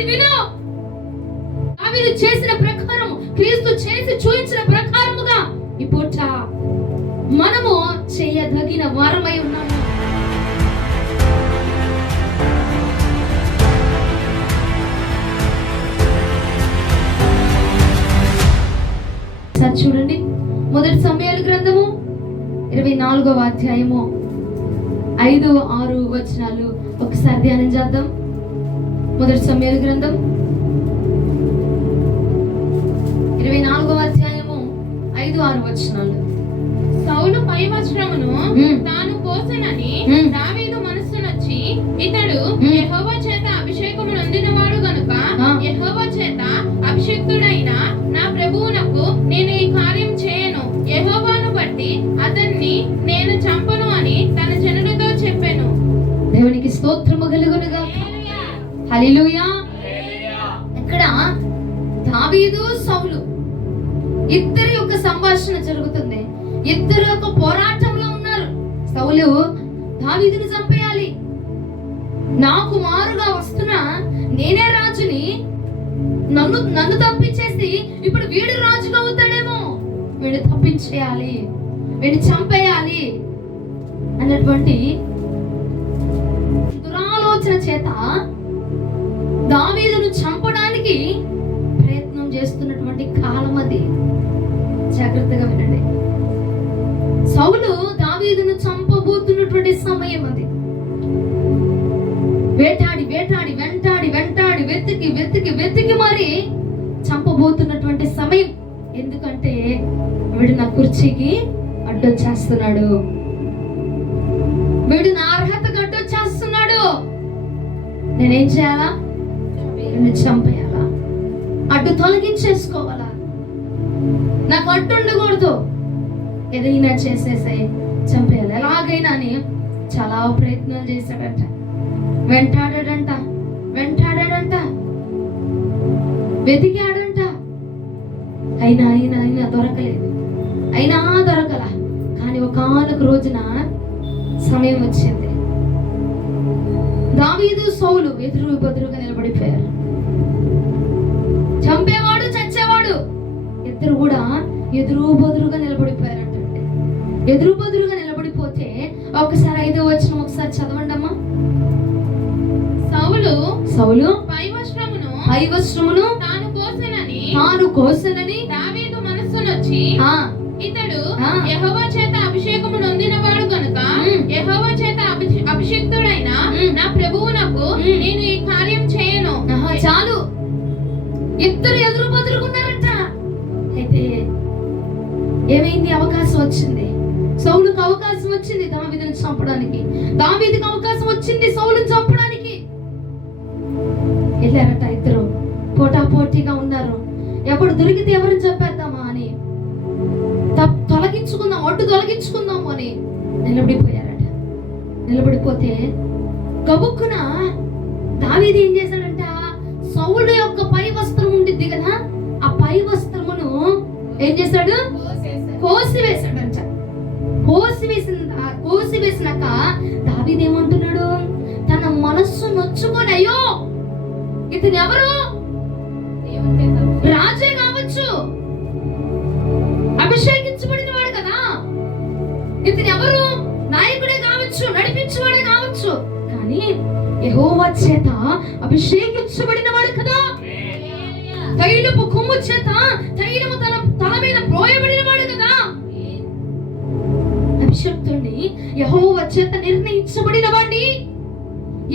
దావీదు విను, దావీదు చేసిన ప్రకారం, క్రీస్తు చేసి చూపించిన ప్రకారముగా ఈ పూట మనము చేయదగిన వారమై ఉన్నాము. సార్ చూడండి, మొదటి సమూయేలు గ్రంథము 24వ అధ్యాయము 5-6 వచనాలు ఒకసారి ధ్యానం చేద్దాం. మొదటి సమూయేలు గ్రంథం 24వ అధ్యాయము 5-6 వచనాలు. సౌలు పై వస్త్రమును తాను కోసెనని దావీదు మనస్సునొచ్చి, ఇతడు యెహోవా చేత అభిషేకము నొందినవాడు గనుక యెహోవా చేత అభిషిక్తుడైన నా ప్రభువునకు నేను ఈ కార్యం చేయను, యెహోవాను బట్టి అతన్ని నేను చంపను అని తన జనులతో చెప్పెను. దేవునికి స్తోత్రము కలుగునుగా. హల్లెలూయా. ఇక్కడ దావీదు సౌలు ఇద్దరి యొక్క సంభాషణ జరుగుతుంది. ఇద్దరు ఒక పోరాటంలో ఉన్నారు. సౌలు దావీదుని చంపేయాలి, నాకు మారుగా వస్తున్నా నేనే రాజుని, నన్ను తప్పించేసి ఇప్పుడు వీడు రాజుగా అవుతాడేమో, వీడు తప్పించేయాలి, వీడు చంపేయాలి అన్నటువంటి దురాలోచన చేత దావీదును చంపడానికి ప్రయత్నం చేస్తున్నటువంటి కాలం అది. జాగ్రత్తగా వినండి. సౌలు దావీదును చంపబోతున్నటువంటి సమయం అది. వేటాడి వేటాడి వెంటాడి వెంటాడి వెతికి వెతికి వెతికి మరి చంపబోతున్నటువంటి సమయం. ఎందుకంటే వీడు నా కుర్చీకి అడ్డొచ్చేస్తున్నాడు, వీడు నా అర్హతకు అడ్డొచ్చేస్తున్నాడు, నేనేం చేయాలా? వీడిని చంపేయాలా, అడ్డు తొలగించేసుకోవాలా, నాకు అడ్డు ఉండకూడదు, ఏదైనా చేసేసే చంపేయాలి ఎలాగైనా అని చాలా ప్రయత్నాలు చేశాడంట. వెంటాడాడంట, వెతికాడంట. అయినా దొరకలేదు, దొరకల. కానీ ఒకానొక రోజున సమయం వచ్చింది. దావీదు సౌలు ఎదురు బెదురుగా నిలబడిపోయారు. చంపేవాడు చచ్చేవాడు ఇద్దరు కూడా ఎదురు బెదురుగా నిలబడిపోయారంటే. ఎదురు బెదురుగా నిలబడిపోతే ఒకసారి 5వ వచనం ఒకసారి చదవండి అమ్మా. సౌలు పై వస్త్రమును తాను కోసెనని దావీదు మనస్సునొచ్చి, ఇతడు యెహోవా చేత అభిషేకము నొందినవాడు గనుక యెహోవా చేత అభిషిక్తుడైన నా ప్రభువునకు నేను ఈ కార్యం చేయను. చాలు, ఇద్దరు ఎదురు బదులుకున్నారంట. అయితే ఏమైంది? అవకాశం వచ్చింది. సౌలుకు అవకాశం వచ్చింది దావీదుని చంపడానికి, దావీదుకి అవకాశం వచ్చింది సౌలుని చంపడానికి. వెళ్ళారట ఇద్దరు, పోటాపోటీగా ఉన్నారు. ఎప్పుడు దొరికితే ఎవరిని చంపేద్దామా అని, అడ్డు తొలగించుకుందాము అని నిలబడిపోయారట. నిలబడిపోతే గబుక్కున దావీదు ఏం చేశాడంట, సౌలు యొక్క పై వస్త్రం ఉండిద్ది కదా, ఆ పై వస్త్రమును ఏం చేశాడు? కోసివేశాడంట. కోసివేసినాక దావీదు ఏమంటున్నాడు? తన మనస్సు నొచ్చుకొని, అయ్యో ఇతను ఎవరు? రాజే కావచ్చు, అభిషేకించబడిన వాడు కదా, ఇతను ఎవరు? నాయకుడే కావచ్చు, నడిపించేవాడే కావచ్చు, కానీ యెహోవా చేత అభిషేకించబడిన వాడు కదా, తైలపు కొమ్ము చేత తైలము తల మీద ప్రోయబడిన వాడు కదా, అభిషేక్తుడిని, యెహోవా చేత నిర్ణయించబడిన వాడిని,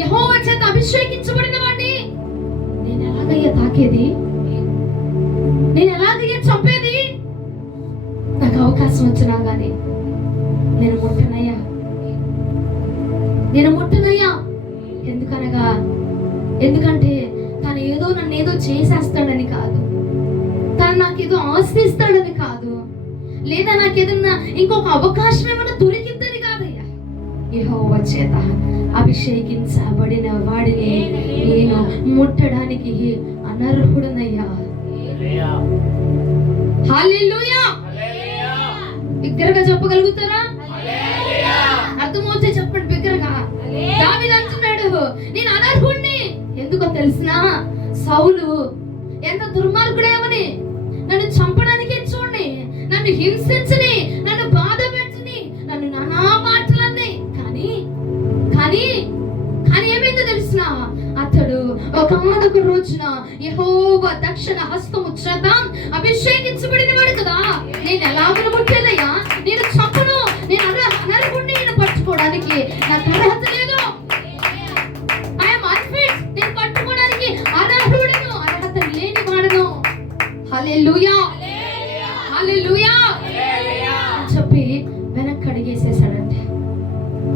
యెహోవా చేత అభిషేకించబడిన వాడిని నేను ఎలాగయ్యా తాకేది? నేను ఎలాగయ్యా చంపేది? నాకు అవకాశం వచ్చినా గానీ నేను ముట్టనయ్యా. ఎందుకంటే తను ఏదో నన్ను ఏదో చేసేస్తాడని కాదు, తను నాకేదో ఆస్తి ఇస్తాడని కాదు, లేదా నాకేదన్నా ఇంకొక అవకాశం ఏమైనా దొరికిందని కాదయ్యా. యెహోవా చేత అభిషేకించబడిన వాడిని నేను ముట్టడానికి అనర్హుడనయ్యా. హల్లెలూయా. బిగ్గరగా చెప్పగలుగుతారా? అర్థమవుతే చెప్పండి బిగ్గరగా. దావీదు అంటున్నాడు, నేను అనర్హుడిని. ఎందుకో తెలిసినా సౌలు ఎంత దుర్మార్గుడేమని, నన్ను చంపడానికి చూడండి, నన్ను హింసించని, నన్ను బాధ పెట్టని, నన్ను నానా మాటలన్నీ. కానీ కానీ కానీ ఏమైందో తెలిసిన, అతడు ఒకనొక రోజున యెహోవా దక్షిణ హస్తము చేత అభిషేకించబడిన వాడు కదా. నేను ఎలాగను ముట్టేదయ్యా, నేను చంపను, నేను అనరకుండా నేను పట్టుకోవడానికి నాకు అర్హత లేదు. ఐఎమ్ అన్ఫిట్, నేను పట్టుకోవడానికి అనర్హుడను, అర్హత లేని వాడను. హల్లెలూయా హల్లెలూయా అని చెప్పి వెనక్కి అడిగేసేసాడంట,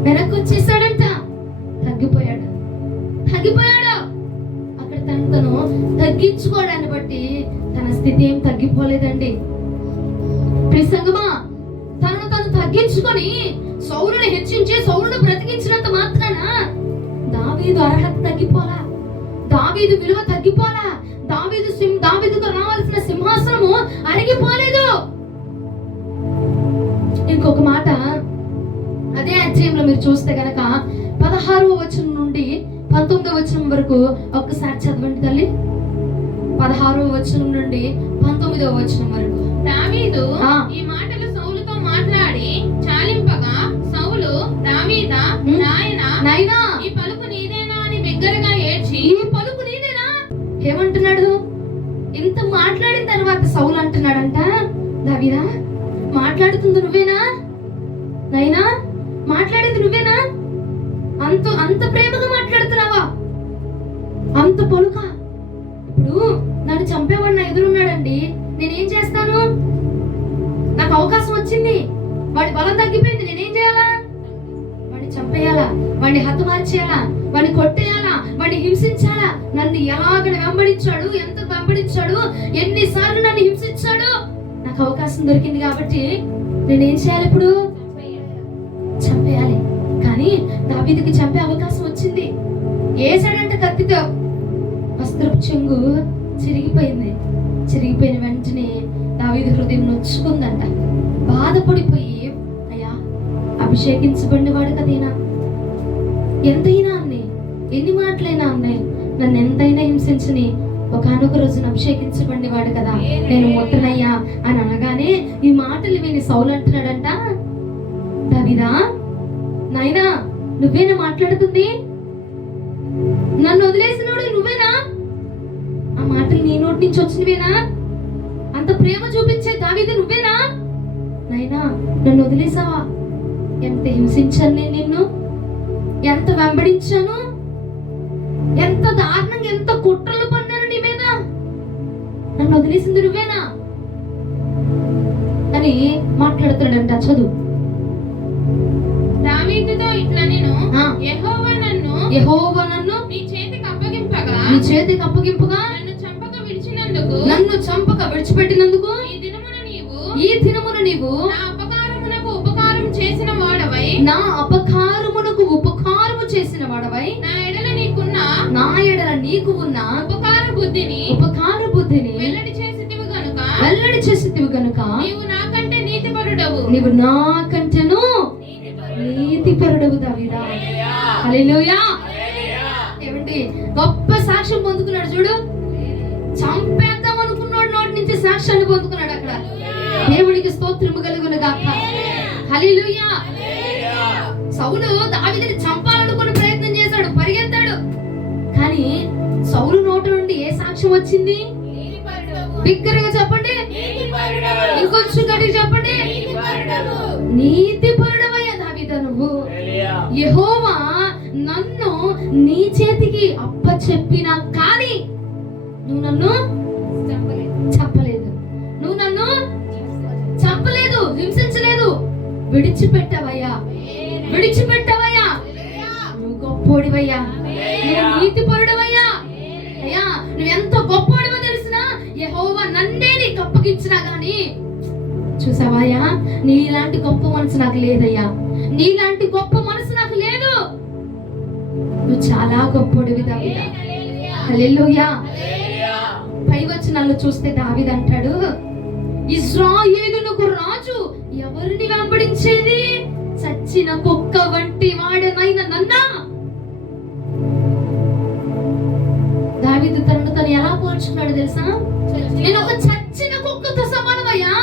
వెనక్కి వచ్చేసాడంట. తగ్గిపోయాడు. అక్కడ తను తగ్గించుకోవడాన్ని బట్టి తన స్థితి ఏం తగ్గిపోలేదండి. సంగమా, తను తగ్గించుకొని సౌలుని హెచ్చించి సౌలును బ్రతికించినంత మాత్రాన దావీదు అర్హత తగ్గిపోలా, దావీదు విలువ తగ్గిపోలా, దావీదుకు రావాల్సిన సింహాసనము అరిగిపోలేదు. ఇంకొక మాట అదే అధ్యాయంలో మీరు చూస్తే గనక 16వ వచనం నుండి 19వ వచనం వరకు ఒక్కసారి చదవండి తల్లి. 16వ వచనం నుండి 19వ వచనం వరకు. దావీదు ఈ మాటలు సౌలుతో మాట్లాడి చాలింపగా సౌలు, దావీదా, నాయనా ఈ పలుకు నీదేనా అని బిగ్గరగా ఏడ్చి, ఈ పలుకు నీదేనా ఏమంటున్నాడు? ఇంత మాట్లాడిన తర్వాత సౌలు అంటున్నాడంట, దావీదా మాట్లాడుతుంది నువ్వేనా? నాయనా మాట్లాడేది నువ్వేనా? అంత ప్రేమగా మాట్లాడుతున్నావా? అంత పలుక? ఇప్పుడు నన్ను చంపేవాడు నా ఎదురున్నాడండి, నేనేం చేస్తాను? నాకు అవకాశం వచ్చింది, వాడి బలం తగ్గిపోయింది, నేనేం చేయాలా? వాడిని చంపేయాలా, వాడిని హతమార్చేయాలా, వాడిని కొట్టేయాలా, వాడిని హింసించాలా? నన్ను ఎలాగ వెంబడించాడు, ఎంత వెంబడించాడు, ఎన్నిసార్లు నన్ను హింసించాడు. నాకు అవకాశం దొరికింది కాబట్టి నేనేం చేయాలి? ఇప్పుడు చంపేయాలి. కానీ దావీదుకి చంపే అవకాశం వచ్చింది. ఏసాడంట కత్తితో, వస్త్రపు చెంగు చిరిగిపోయిన వెంటనే దావీదు హృదయం నొచ్చుకుందంట. బాధపడిపోయి, అయ్యా అభిషేకించబడిన వాడు కదేనా, ఎంతైనా అన్నాయి, ఎన్ని మాటలైనా అన్నాయి, నన్ను ఎంతైనా హింసించని ఒకనొక రోజున అభిషేకించబడిన వాడు కదా, నేను ముట్టనయ్యా అని అనగానే ఈ మాటలు విని సౌలు అంటున్నాడంట, దావీదా నాయనా నువ్వేనా మాట్లాడుతుంది? నన్ను వదిలేసినోడు నువ్వేనా? ఆ మాటలు నీ నోటి నుంచి వచ్చినవేనా? అంత ప్రేమ చూపించే దావీదు నువ్వేనా? నాయనా నన్ను వదిలేసావా? ఎంత హింసించాను నేను నిన్ను, ఎంత వెంబడించాను, ఎంత దారుణంగా, ఎంత కుట్రలు పన్నాను నీ మీద, నన్ను వదిలేసింది నువ్వేనా అని మాట్లాడుతాడంట. చదువు. దావీదుతో ఇట్లా నేను, యెహోవా నన్ను నీ చేతికి అప్పగింపగా నన్ను చంపక విడిచిపెట్టినందుకు ఈ దినమున నీవు నా అపకారమునకు ఉపకారం చేసిన వాడవై నా ఎడల నీకు ఉన్న ఉపకార బుద్ధిని వెల్లడి చేసితివి గనుక నీవు నాకంటేను నీతిపరుడవు దావీదా. హల్లెలూయా. ఏమండి గొప్ప సాక్ష్యం పొందుకున్నాడు చూడు. చంపేద్దాం అనుకున్నాడు, నోటి నుంచి సాక్ష్యాన్ని పొందుకున్నాడు. అక్కడ దేవునికి స్తోత్రము కలుగును గాక. హల్లెలూయా. సౌలు దావీదుని చంపాలనుకుని ప్రయత్నం చేశాడు, పరిగెత్తాడు. కానీ సౌలు నోటి నుండి ఏ సాక్ష్యం వచ్చింది? బిగ్గరగా చెప్పండి, ఇంకొంచెం గట్టిగా చెప్పండి, నీతిపరుడవయ్యా దావీదా నువ్వు. యెహోవా నన్ను నీ చేతికి అప్పచెప్పినా కానీ నువ్వు నన్ను చంపలేదు, నువ్వు నన్ను చంపలేదు, హింసించలేదు, విడిచిపెట్టవయ్యా. నువ్వు గొప్పోడివయ్యా, నువ్వు నీతిపరుడవయ్యా. అయ్యా నువ్వు ఎంత గొప్పోడివో తెలిసినా యెహోవా నన్నే నీకు అప్పగించినా గానీ, చూసావాయా నీలాంటి గొప్ప మనసు నాకు లేదయ్యా, నీలాంటి గొప్ప మనసు నాకు లేదు, నువ్వు చాలా గొప్పోడివి దావీదా. హల్లెలూయా. పై వచనాల్లో చూస్తే దావీదు అంటాడు, ఇశ్రాయేలునకు రాజు ఎవరిని వెంబడించేది? చచ్చిన కుక్క వంటి వాడనైన నన్నా. దావీదు తనను తను ఏమంటున్నాడు తెలుసా? నేను ఒక చచ్చిన కుక్కతో సమానమయ్యా,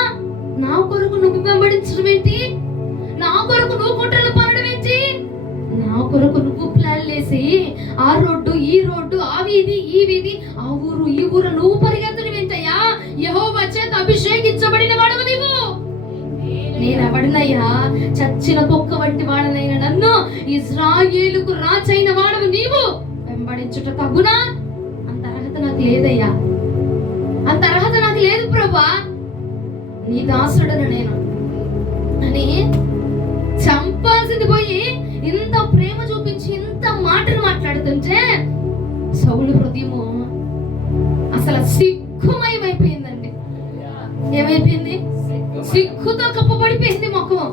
నా కొరకు నువ్వు వెంబడించడం ఏంటి? నా కొరకు నువ్వు కుట్రలు పడడం ఏంటి? నా కొరకు నువ్వు ప్లాన్ వేసి ఆ రోడ్డు ఈ రోడ్డు, ఆ వీధి ఈ వీధి, ఆ ఊరు ఈ ఊరు నువ్వు పరిగెత్తడం ఏంటయ్యా? యెహోవా చేత అభిషేకించబడిన వాడవు నీవు. నేను ఎవడినయ్యా? చచ్చిన కుక్క వంటి వాడనైనా నన్ను ఇశ్రాయేలుకు రాజైన వాడవు నీవు వెంబడించుట తగునా? అంత అర్హత నాకు లేదయ్యా, అంత అర్హత నాకు లేదు ప్రభువా, నీ దాసుడను నేను అని చంపాల్సింది పోయి ఇంత ప్రేమ చూపించి ఇంత మాటలు మాట్లాడుతుంటే సౌలు హృదయము అసలు సిగ్గుమయమైపోయిందండి. ఏమైపోయింది? సిగ్గుతో కప్పబడిపోయింది ముఖం.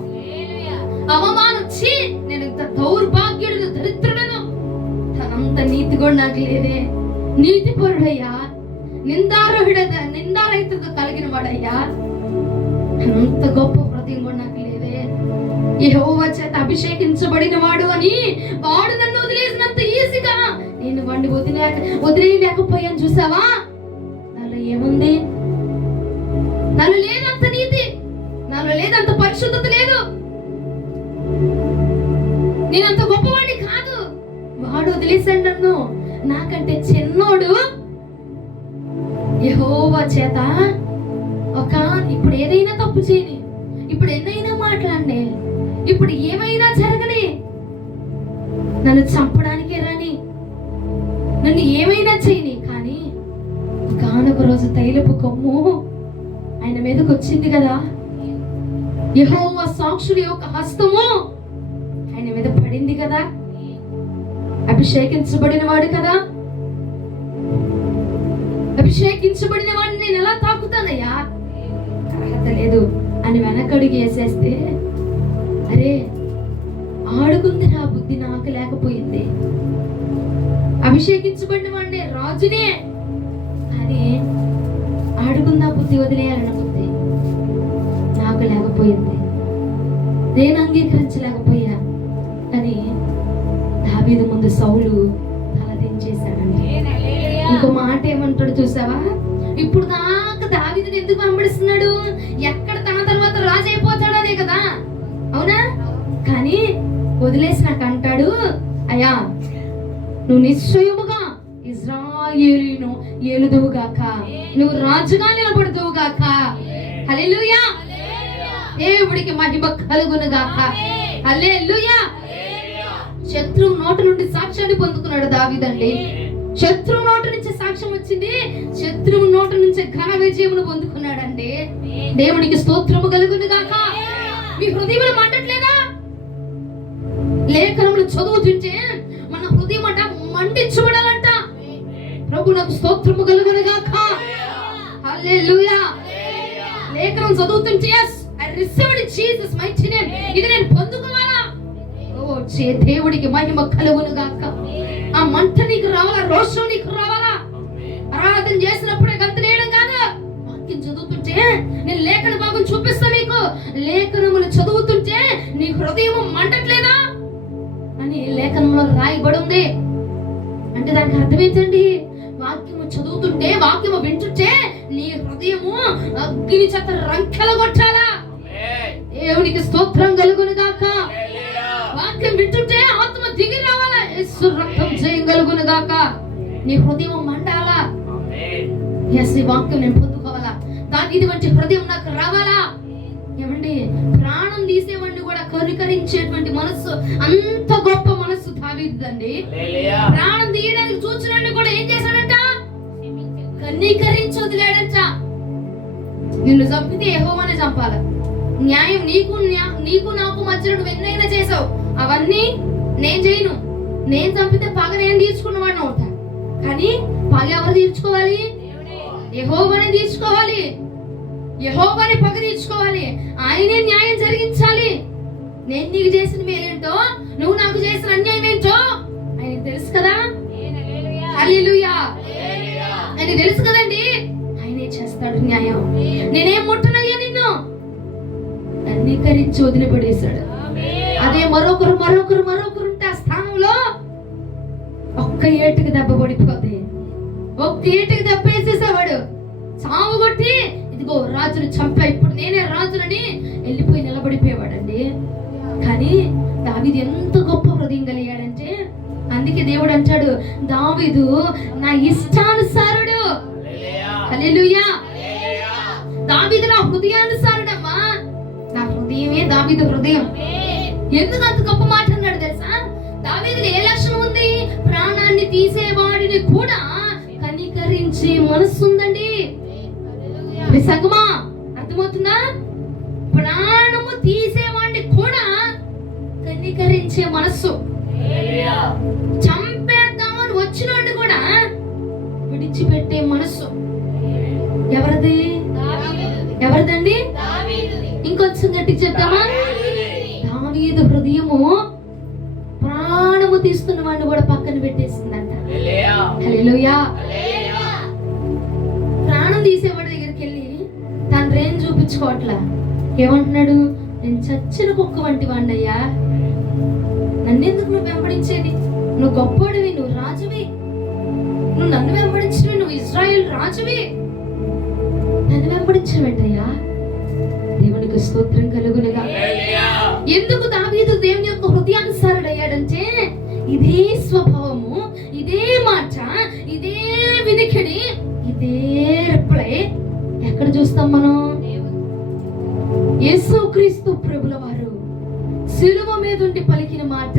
అవమానం వచ్చి నేను ఇంత దౌర్భాగ్యుడు దరిద్రుడను, తనంత నీతి కూడా నాకు లేదే, నీతి పరుడయ్యా, నిందారహితతో కలిగిన వాడయ్యా, అంత గొప్ప హృదయం కూడా నాకు లేదే. యెహోవా చేత అభిషేకించబడిన వాడు అని వాడు నన్ను వదిలేసినంత ఈజీగా నేను వాడిని వదిలేయలేకపోయాను. చూసావా, నాలో ఏముంది? నాలో లేదంత నీతి, నాలో లేదంత పరిశుద్ధత లేదు, నేనంత గొప్పవాడిని కాదు. వాడు వదిలేశాడు నన్ను. నాకంటే చిన్నోడు యెహోవా చేత ఇప్పుడు ఏదైనా తప్పు చేయని, ఇప్పుడు ఎన్నైనా మాట్లాడనే, ఇప్పుడు ఏమైనా జరగని, నన్ను చంపడానికే రాని, నన్ను ఏమైనా చేయని, కానీ గానొక రోజు తైలపు కొమ్ము ఆయన మీదకి వచ్చింది కదా, యెహోవా సాక్షుల యొక్క హస్తము ఆయన మీద పడింది కదా, అభిషేకించబడిన వాడు కదా, అభిషేకించబడిన వాడిని నేను ఎలా తాకుతానయ్యా? అర్హత లేదు అని వెనకడుగు వేసేస్తే, అరే ఆడుకుంది నా బుద్ధి, నాకు లేకపోయింది. అభిషేకించబడిన వాడిని రాజునే, కానీ ఆడుకుందా బుద్ధి, వదిలేయాలన్న బుద్ధి నాకు లేకపోయింది, నేను అంగీకరించలేకపోయా అని దావీదు ముందు సౌలు తలదించేశాడండి. ఇంకో మాట ఏమంటాడు చూసావా? ఇప్పుడు దాకా దావీదుని ఎందుకు వెంబడిస్తున్నాడు? ఎక్కడ తన తర్వాత రాజు అయిపోతాడనే కదా, అవునా? కానీ వదిలేసి నాకు అంటాడు, అయ్యా నువ్వు నిశ్చయముగా ఇశ్రాయేలును ఏలుదువుగాక, నువ్వు రాజుగా నిలబడుదువుగాక. హల్లెలూయా, దేవుడికి మహిమ కలుగునుగాక. హల్లెలూయా. శత్రువు నోటి నుండి సాక్ష్యాన్ని పొందుకున్నాడు దావీదండి. శత్రువు నోటి నుంచి సాక్ష్యం వచ్చింది, శత్రువు నోటి నుంచి ఘన విజయమును పొందుకున్నాడండి. దేవునికి స్తోత్రము కలుగునుగాక. మీ హృదయంలో మండట్లేదా? లేఖనములు చదువుతుంటే మన హృదయం అంట మండించబడాలంట. ప్రభు నాకు స్తోత్రము కలుగునుగాక. హల్లెలూయా. లేఖనం చదువుతుంటే yes I received Jesus mighty name, ఇది నేను పొందుకోవాలా? ఓ దేవుడికి మహిమ కలుగునుగాక. ఆ మంట నీకు రావాలా, రోషం నీకు రావాలా? ఆరాధన చేసినప్పుడే గంతలేయడం కాదు, వాక్యం చదువుతుంటే నేను లేఖన భాగం చూపిస్తా మీకు. లేఖనములు చదువుతుంటే నీ హృదయం మంటట్లేదా అని లేఖనంలో రాయబడి ఉంది. అంటే దానికి అర్థం ఏంటండి? వాక్యము చదువుతుంటే, వాక్యము వింటుంటే నీ హృదయము అగ్ని చేత రంకెలగొట్టాలా. దేవునికి స్తోత్రం కలుగునుగాక. వాక్యం వింటుంటే ఆత్మ దిగి రావాలా, యేసు రక్తం చేయగలుగునుగాక. నీ హృదయం మండాలా. ఎస్, ఈ వాక్యం నేను పొందుకోవాలా, దావీదు వంటి హృదయం నాకు రావాలా. ఏమండి, ప్రాణం తీసేవాడిని కూడా కనికరించేటువంటి మనస్సు, అంత గొప్ప మనస్సు దావీదుదండి. ప్రాణం తీయడానికి చూసినాన్ని కూడా ఏం చేశాడంట? కనికరించి వదిలాడంట. నిన్ను చంపితే యెహోవానే చంపాల. న్యాయం నీకు నాకు మధ్యలో నువ్వు ఎన్నైనా చేసావు, అవన్నీ నేను చేయను. నేను చంపితే పగ నేను తీర్చుకున్నవాడిని అవుతా, కానీ పగ ఎవరు తీర్చుకోవాలి? యెహోవానే తీర్చుకోవాలి. యెహోవానే పగ తీర్చుకోవాలి. ఆయనే న్యాయం జరిగించాలి. నేను నీకు చేసిన మేలేంటో, నువ్వు నాకు చేసిన అన్యాయం ఏంటో ఆయనకు తెలుసు కదా. హల్లెలూయా. ఆయనకు తెలుసు కదండి, ఆయనే చేస్తాడు న్యాయం. నేనేం ముట్టనయ్యా నిన్ను, అంగీకరించి వదిలిపడేశాడు. అదే మరొకరు ఉంటే ఆ స్థానంలో ఒక్క ఏటుకి దెబ్బ పడిపోతే, ఒక్క ఏటుకి దెబ్బ వేసేసాడు. చావగొట్టి ఇదిగో రాజుని చంపా, ఇప్పుడు నేనే రాజులని వెళ్ళిపోయి నిలబడిపోయేవాడండి. కానీ దావీదు ఎంత గొప్ప హృదయం కలిగాడంటే, అందుకే దేవుడు అంటాడు, దావీదు నా ఇష్టానుసారుడు. హల్లెలూయా. దావీదు నా హృదయానుసారుడమ్మా. నా హృదయమే దావీదు హృదయం. ఎందుకు అంత గొప్ప మాట అన్నాడు తెలుసా? దావీదులో ఏ లక్షణం ఉంది? ప్రాణాన్ని తీసేవాడిని కూడా కనికరించే మనస్సు ఉందండి. సంగమా అర్థమవుతుందా? ప్రాణము తీసేవాడిని కూడా కనికరించే మనస్సు. చంపేద్దామని వచ్చినోడిని కూడా విడిచిపెట్టే మనస్సు ఎవరిది? ఎవరిదండి? ఇంకొంచెం గట్టిగా చెప్తామా? దావీదు హృదయము ప్రాణము తీస్తున్న వాడిని కూడా పక్కన పెట్టేసిందంట. హల్లెలూయా. ప్రాణం తీసేవాడి దగ్గరికి వెళ్ళి తన రేంజ్ చూపించుకోవట్లా. ఏమంటున్నాడు? నేను చచ్చిన కుక్క వంటి వాడినయ్యా, నన్నెందుకు నువ్వు వెంబడించేది? నువ్వు గొప్పవాడివి, నువ్వు రాజువి, నువ్వు నన్ను వెంబడించినవి, నువ్వు ఇజ్రాయేల్ రాజువి, నన్ను వెంబడించవేంటయ్యా? దేవునికి స్తోత్రం కలుగునుగా. ఎందుకు దావీదు దేవుని యొక్క హృదయానుసారుడయ్యాడంటే, ఇదే స్వభావము, ఇదే మాట, ఇదే వినికిడి, ఇదే రిప్లై ఎక్కడ చూస్తాం మనం? యేసుక్రీస్తు ప్రభుల వారు శిలువ మీద ఉండి పలికిన మాట,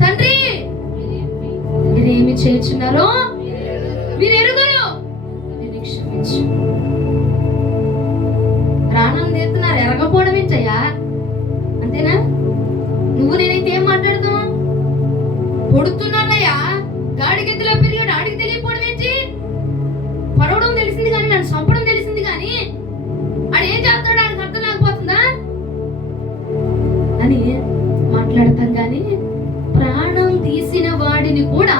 తండ్రి మీరేమి చేయుచున్నారో మీరు ఎరుగరు, మీరు క్షమించు. ప్రాణం తీస్తున్నారు, ఎరగపోవడం ఏంటయ్యా? అంతేనా? నువ్వు నేనైతే ఏం మాట్లాడతాం? పొడుతున్నానయ్యా, గాడిగెద్దులో పెరిగాడు, ఆడికి తెలియకపోవడం ఏంటి? పడవడం తెలిసింది కానీ నన్ను చంపడం తెలిసింది కానీ ఆడు ఏం చేస్తాడు ఆడికి అర్థం లేకపోతుందా అని మాట్లాడతాం. కానీ ప్రాణం తీసిన వాడిని కూడా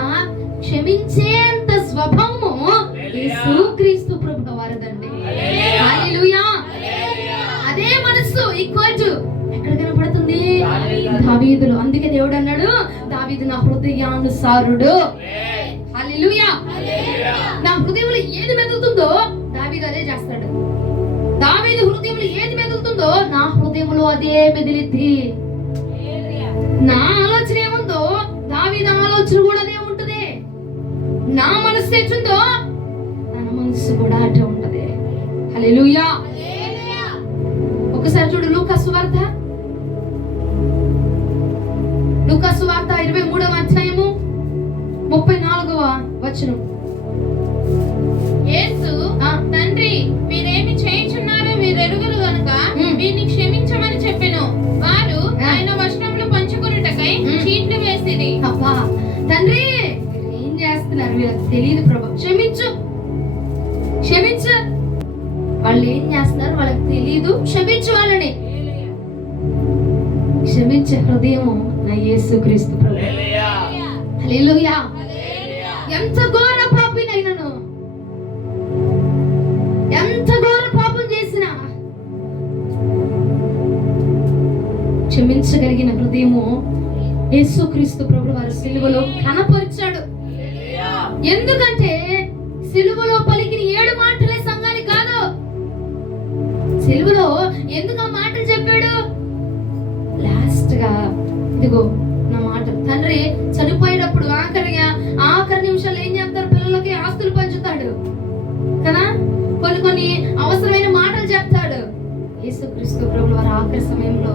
క్షమించేంత స్వభావము యేసుక్రీస్తు ప్రభువు వారిదండి. హల్లెలూయా. అదే మనస్సు ఈక్వల్ టు ఎక్కడ కనపడుతుంది? దావీదులో. అందుకే దేవుడు అన్నాడు, దావీదు నా హృదయానుసారుడు. హల్లెలూయా. నా హృదయంలో ఏది మెదులుతుందో దావీదు అదే చేస్తాడు. దావీదు హృదయంలో ఏది మెదులుతుందో నా హృదయంలో అదే మెదిలిద్ది. నా ఆలోచన ఏముందో దావీదు ఆలోచన కూడా అదే ఉంటది. నా మనస్సు ఎట్టుందో తన మనస్సు కూడా అటే ఉంటది. హల్లెలూయా. ఒకసారి చూడు లూకా సువార్త 23వ అధ్యాయము 34వ వచనం. యేసు తండ్రి మీరేమి చేయుచున్నారో మీరు ఎరుగరు గనుక వీరిని క్షమించమని చెప్పెను. వారు ఆయన వస్త్రములు పంచుకొనుటకై చీట్లు వేసిరి. అబ్బా తండ్రి ఏం చేస్తున్నారు వీళ్ళకి తెలియదు ప్రభు, క్షమించు క్షమించు. వాళ్ళు ఏం చేస్తున్నారు వాళ్ళకి తెలియదు, క్షమించు వాళ్ళని. క్షమించే హృదయము నా యేసుక్రీస్తు ప్రభు. హల్లెలూయా. ఎంత ఘోర పాపినైనను, ఎంత ఘోర పాపం చేసినా క్షమించగలిగిన హృదయము యేసుక్రీస్తు ప్రభువు వారు సిలువలో కనపరిచాడు. ఎందుకంటే సిలువలో పలికిన 7 మాటలే సంఘానికి కాదు. సిలువలో ఎందుకు ఆ మాటలు చెప్పాడు? లాస్ట్ గా ఇదిగో నా మాట, తండ్రి చనిపోయేటప్పుడు ఆఖరి నిమిషాలు ఏం చేస్తారు? పిల్లలకి ఆస్తులు పంచుతాడు కదా, కొన్ని అవసరమైన మాటలు చెప్తాడు. యేసుక్రీస్తు ప్రభువు వారు ఆఖరి సమయంలో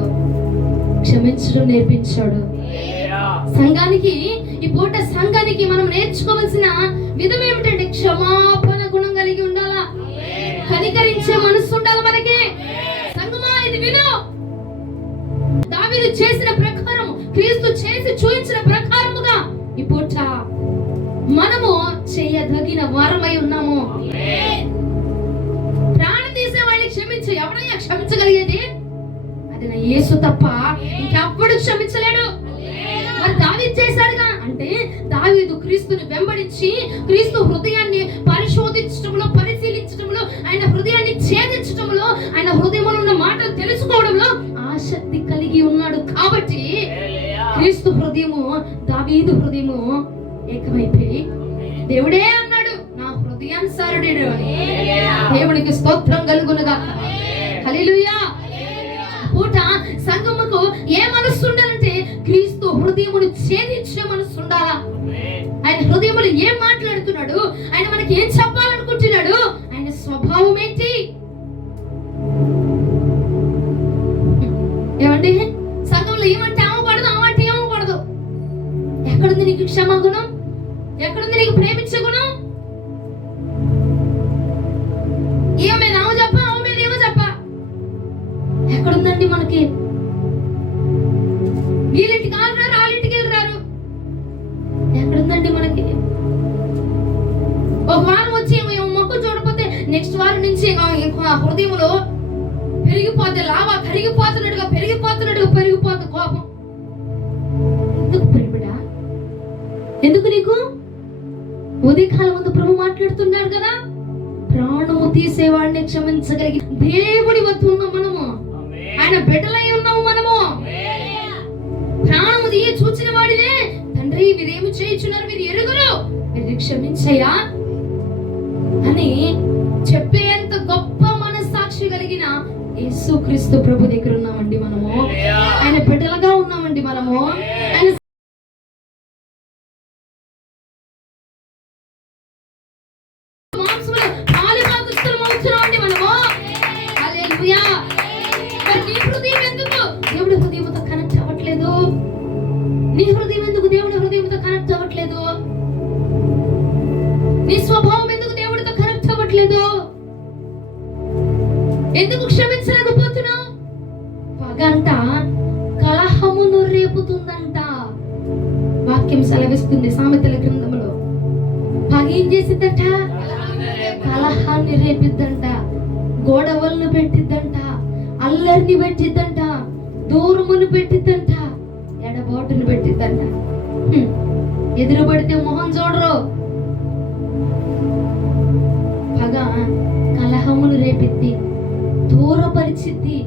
క్షమించడం నేర్పించాడు. సంఘానికి ఈ పూట సంఘానికి మనం నేర్చుకోవాల్సిన విధం ఏమిటంటే క్షమాపణ గుణం కలిగి ఉండాలా, కనికరించే మనస్సు ఉండాలి మనకి. సంఘమా ఇది విను. దావీదు చేసిన ప్రకారం, క్రీస్తు చేసి చూపించిన ప్రకారముగా ఈ పూట మనము చేయదగిన వారమై ఉన్నాము. ప్రాణం తీసే వాళ్ళని క్షమించు. ఎవరయ్యా క్షమించగలిగేది? అది నా యేసు తప్ప ఇంకెప్పుడు క్షమించలేడు. మరి దావీదు చేశాడుగా అంటే దావీదు క్రీస్తుని వెంబడించి క్రీస్తు హృదయాన్ని పరిశోధించడంలో, పరిశీలించడంలో, ఆయన హృదయాన్ని ఛేదించడంలో, ఆయన హృదయంలో ఉన్న మాటలు తెలుసుకోవడంలో ఆసక్తి కలిగి ఉన్నాడు. కాబట్టి క్రీస్తు హృదయము దావీదు హృదయము ఏకమైపోయి దేవుడే అన్నాడు, నా హృదయ వాక్యానుసారుడు. దేవునికి స్తోత్రం కలుగునుగా. హల్లెలూయా. పూట సంఘముకు ఏ మనస్సు ఉండాలంటే క్రీస్తు హృదయమును ఛేదించే మనస్సు ఉండాలా. ఆయన హృదయములు ఏం మాట్లాడుతున్నాడు, ఆయన మనకి ఏం చెప్పాలనుకుంటున్నాడు, ఆయన స్వభావం ఏంటి. ఏమండి, సంఘంలో ఏమంటే అమ్మకూడదు, అమ్మంటే ఏమకూడదు. ఎక్కడుంది నీకు క్షమాగుణం? ఎక్కడుంది నీకు ప్రేమించే గుణం? ఏమో మీద అమ్మ చెప్ప, అమ్మ మీద ఏమో చెప్ప, ఎక్కడుందండి మనకి? వీళ్ళింటికి రారు, వాళ్ళింటికి వెళ్ళరారు, ఎక్కడుందండి మనకి? ఒక వారం వచ్చి మొక్కు చూడకపోతే నెక్స్ట్ వారం నుంచి హృదయంలో పెరిగిపోతే లావా కరిగిపోతున్నట్టుగా పెరిగిపోతుంది కోపం. ఎందుకు పెరిగిడా? ఎందుకు నీకు? ఉదయకాలం ముందు ప్రభు మాట్లాడుతున్నారు కదా, ప్రాణము తీసేవాడిని క్షమించగలిగి దేవుడి వద్ద ఉన్నాం మనము, ఆయన బిడ్డలై ఉన్నాము మనము. ప్రాణము తీయ చూచిన వాడినే తండ్రి వీరేమి చేయించున్నారు, వీరు ఎరుగురు, వీరిని క్షమించయ్యా అని చెప్పేంత గొప్ప మనస్సాక్షి కలిగిన యేసుక్రీస్తు ప్రభు దగ్గర ఉన్నామండి మనము. ఆయన బిడ్డలుగా ఉన్నామండి మనము. ఆయన మాంసములో పాలుభాగస్తులం అవుతున్నామండి మనము. హల్లెలూయా. మరి నీ హృదయం ఎందుకు దేవుడి హృదయంతో కనెక్ట్ అవ్వట్లేదు? నీ హృదయం ఎందుకు దేవుడి హృదయంతో కనెక్ట్ అవ్వట్లేదు? నీ స్వభావం ఎందుకు దేవుడితో కనెక్ట్ అవ్వట్లేదు? ఎందుకు క్షమించలేకపోతున్నావు? పగంట కలహమును రేపుతుందంట. వాక్యం సెలవిస్తుంది సామెతల గ్రంథంలో. పగ ఏం చేసిద్దంట? కలహాన్ని రేపిద్దంట, గొడవలను పెట్టిద్దంట, అల్లరిని పెట్టిద్దంట, దూరమును పెట్టిద్దంట, ఎడబాటును పెట్టిద్దంట. ఎదురు పడితే మొహం చూడరు. పగ కలహమును రేపిద్ది, దూరపరిచిద్ది,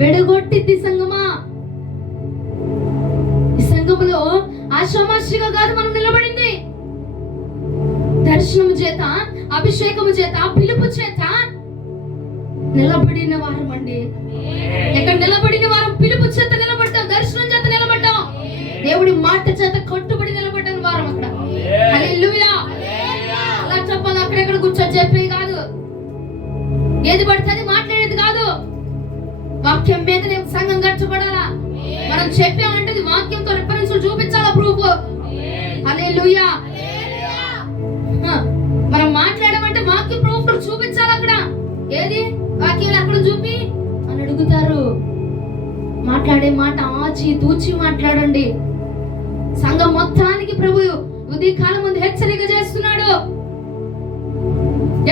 వెడగొట్టిద్ది. సంగమా, ఈ సంఘములో ఆషామాషిగా కాదు మనం నిలబడింది. దర్శనము చేత, అభిషేకము చేత, పిలుపు చేత నిలబడిన వారం అండి. ఎక్కడ నిలబడిన వారం? పిలుపు చేత నిలబడ్డాం, దర్శనం చేత నిలబడ్డాం, దేవుడి మాట చేత కట్టుబడి నిలబడిన వారం అక్కడ. హల్లెలూయా. అలా చెప్పాలి, అక్కడెక్కడ కూర్చొని చెప్పేది కాదు, ఏది పడితే అది మాట్లాడేది కాదు. వాక్యం మీద సంఘం కట్టబడాలా. మనం చెప్పామంటే వాక్యంతో రిఫరెన్స్ చూపించాలా, ప్రూఫ్. హల్లెలూయా. మనం మాట్లాడమంటే వాక్యం ప్రూఫ్ చూపించాలి. అక్కడ ఏది వాక్యం అక్కడ చూపి అని అడుగుతారు. మాట్లాడే మాట ఆచి తూచి మాట్లాడండి. సంఘం మొత్తానికి ప్రభు ఉదయకాలం ముందు హెచ్చరిక చేస్తున్నాడు.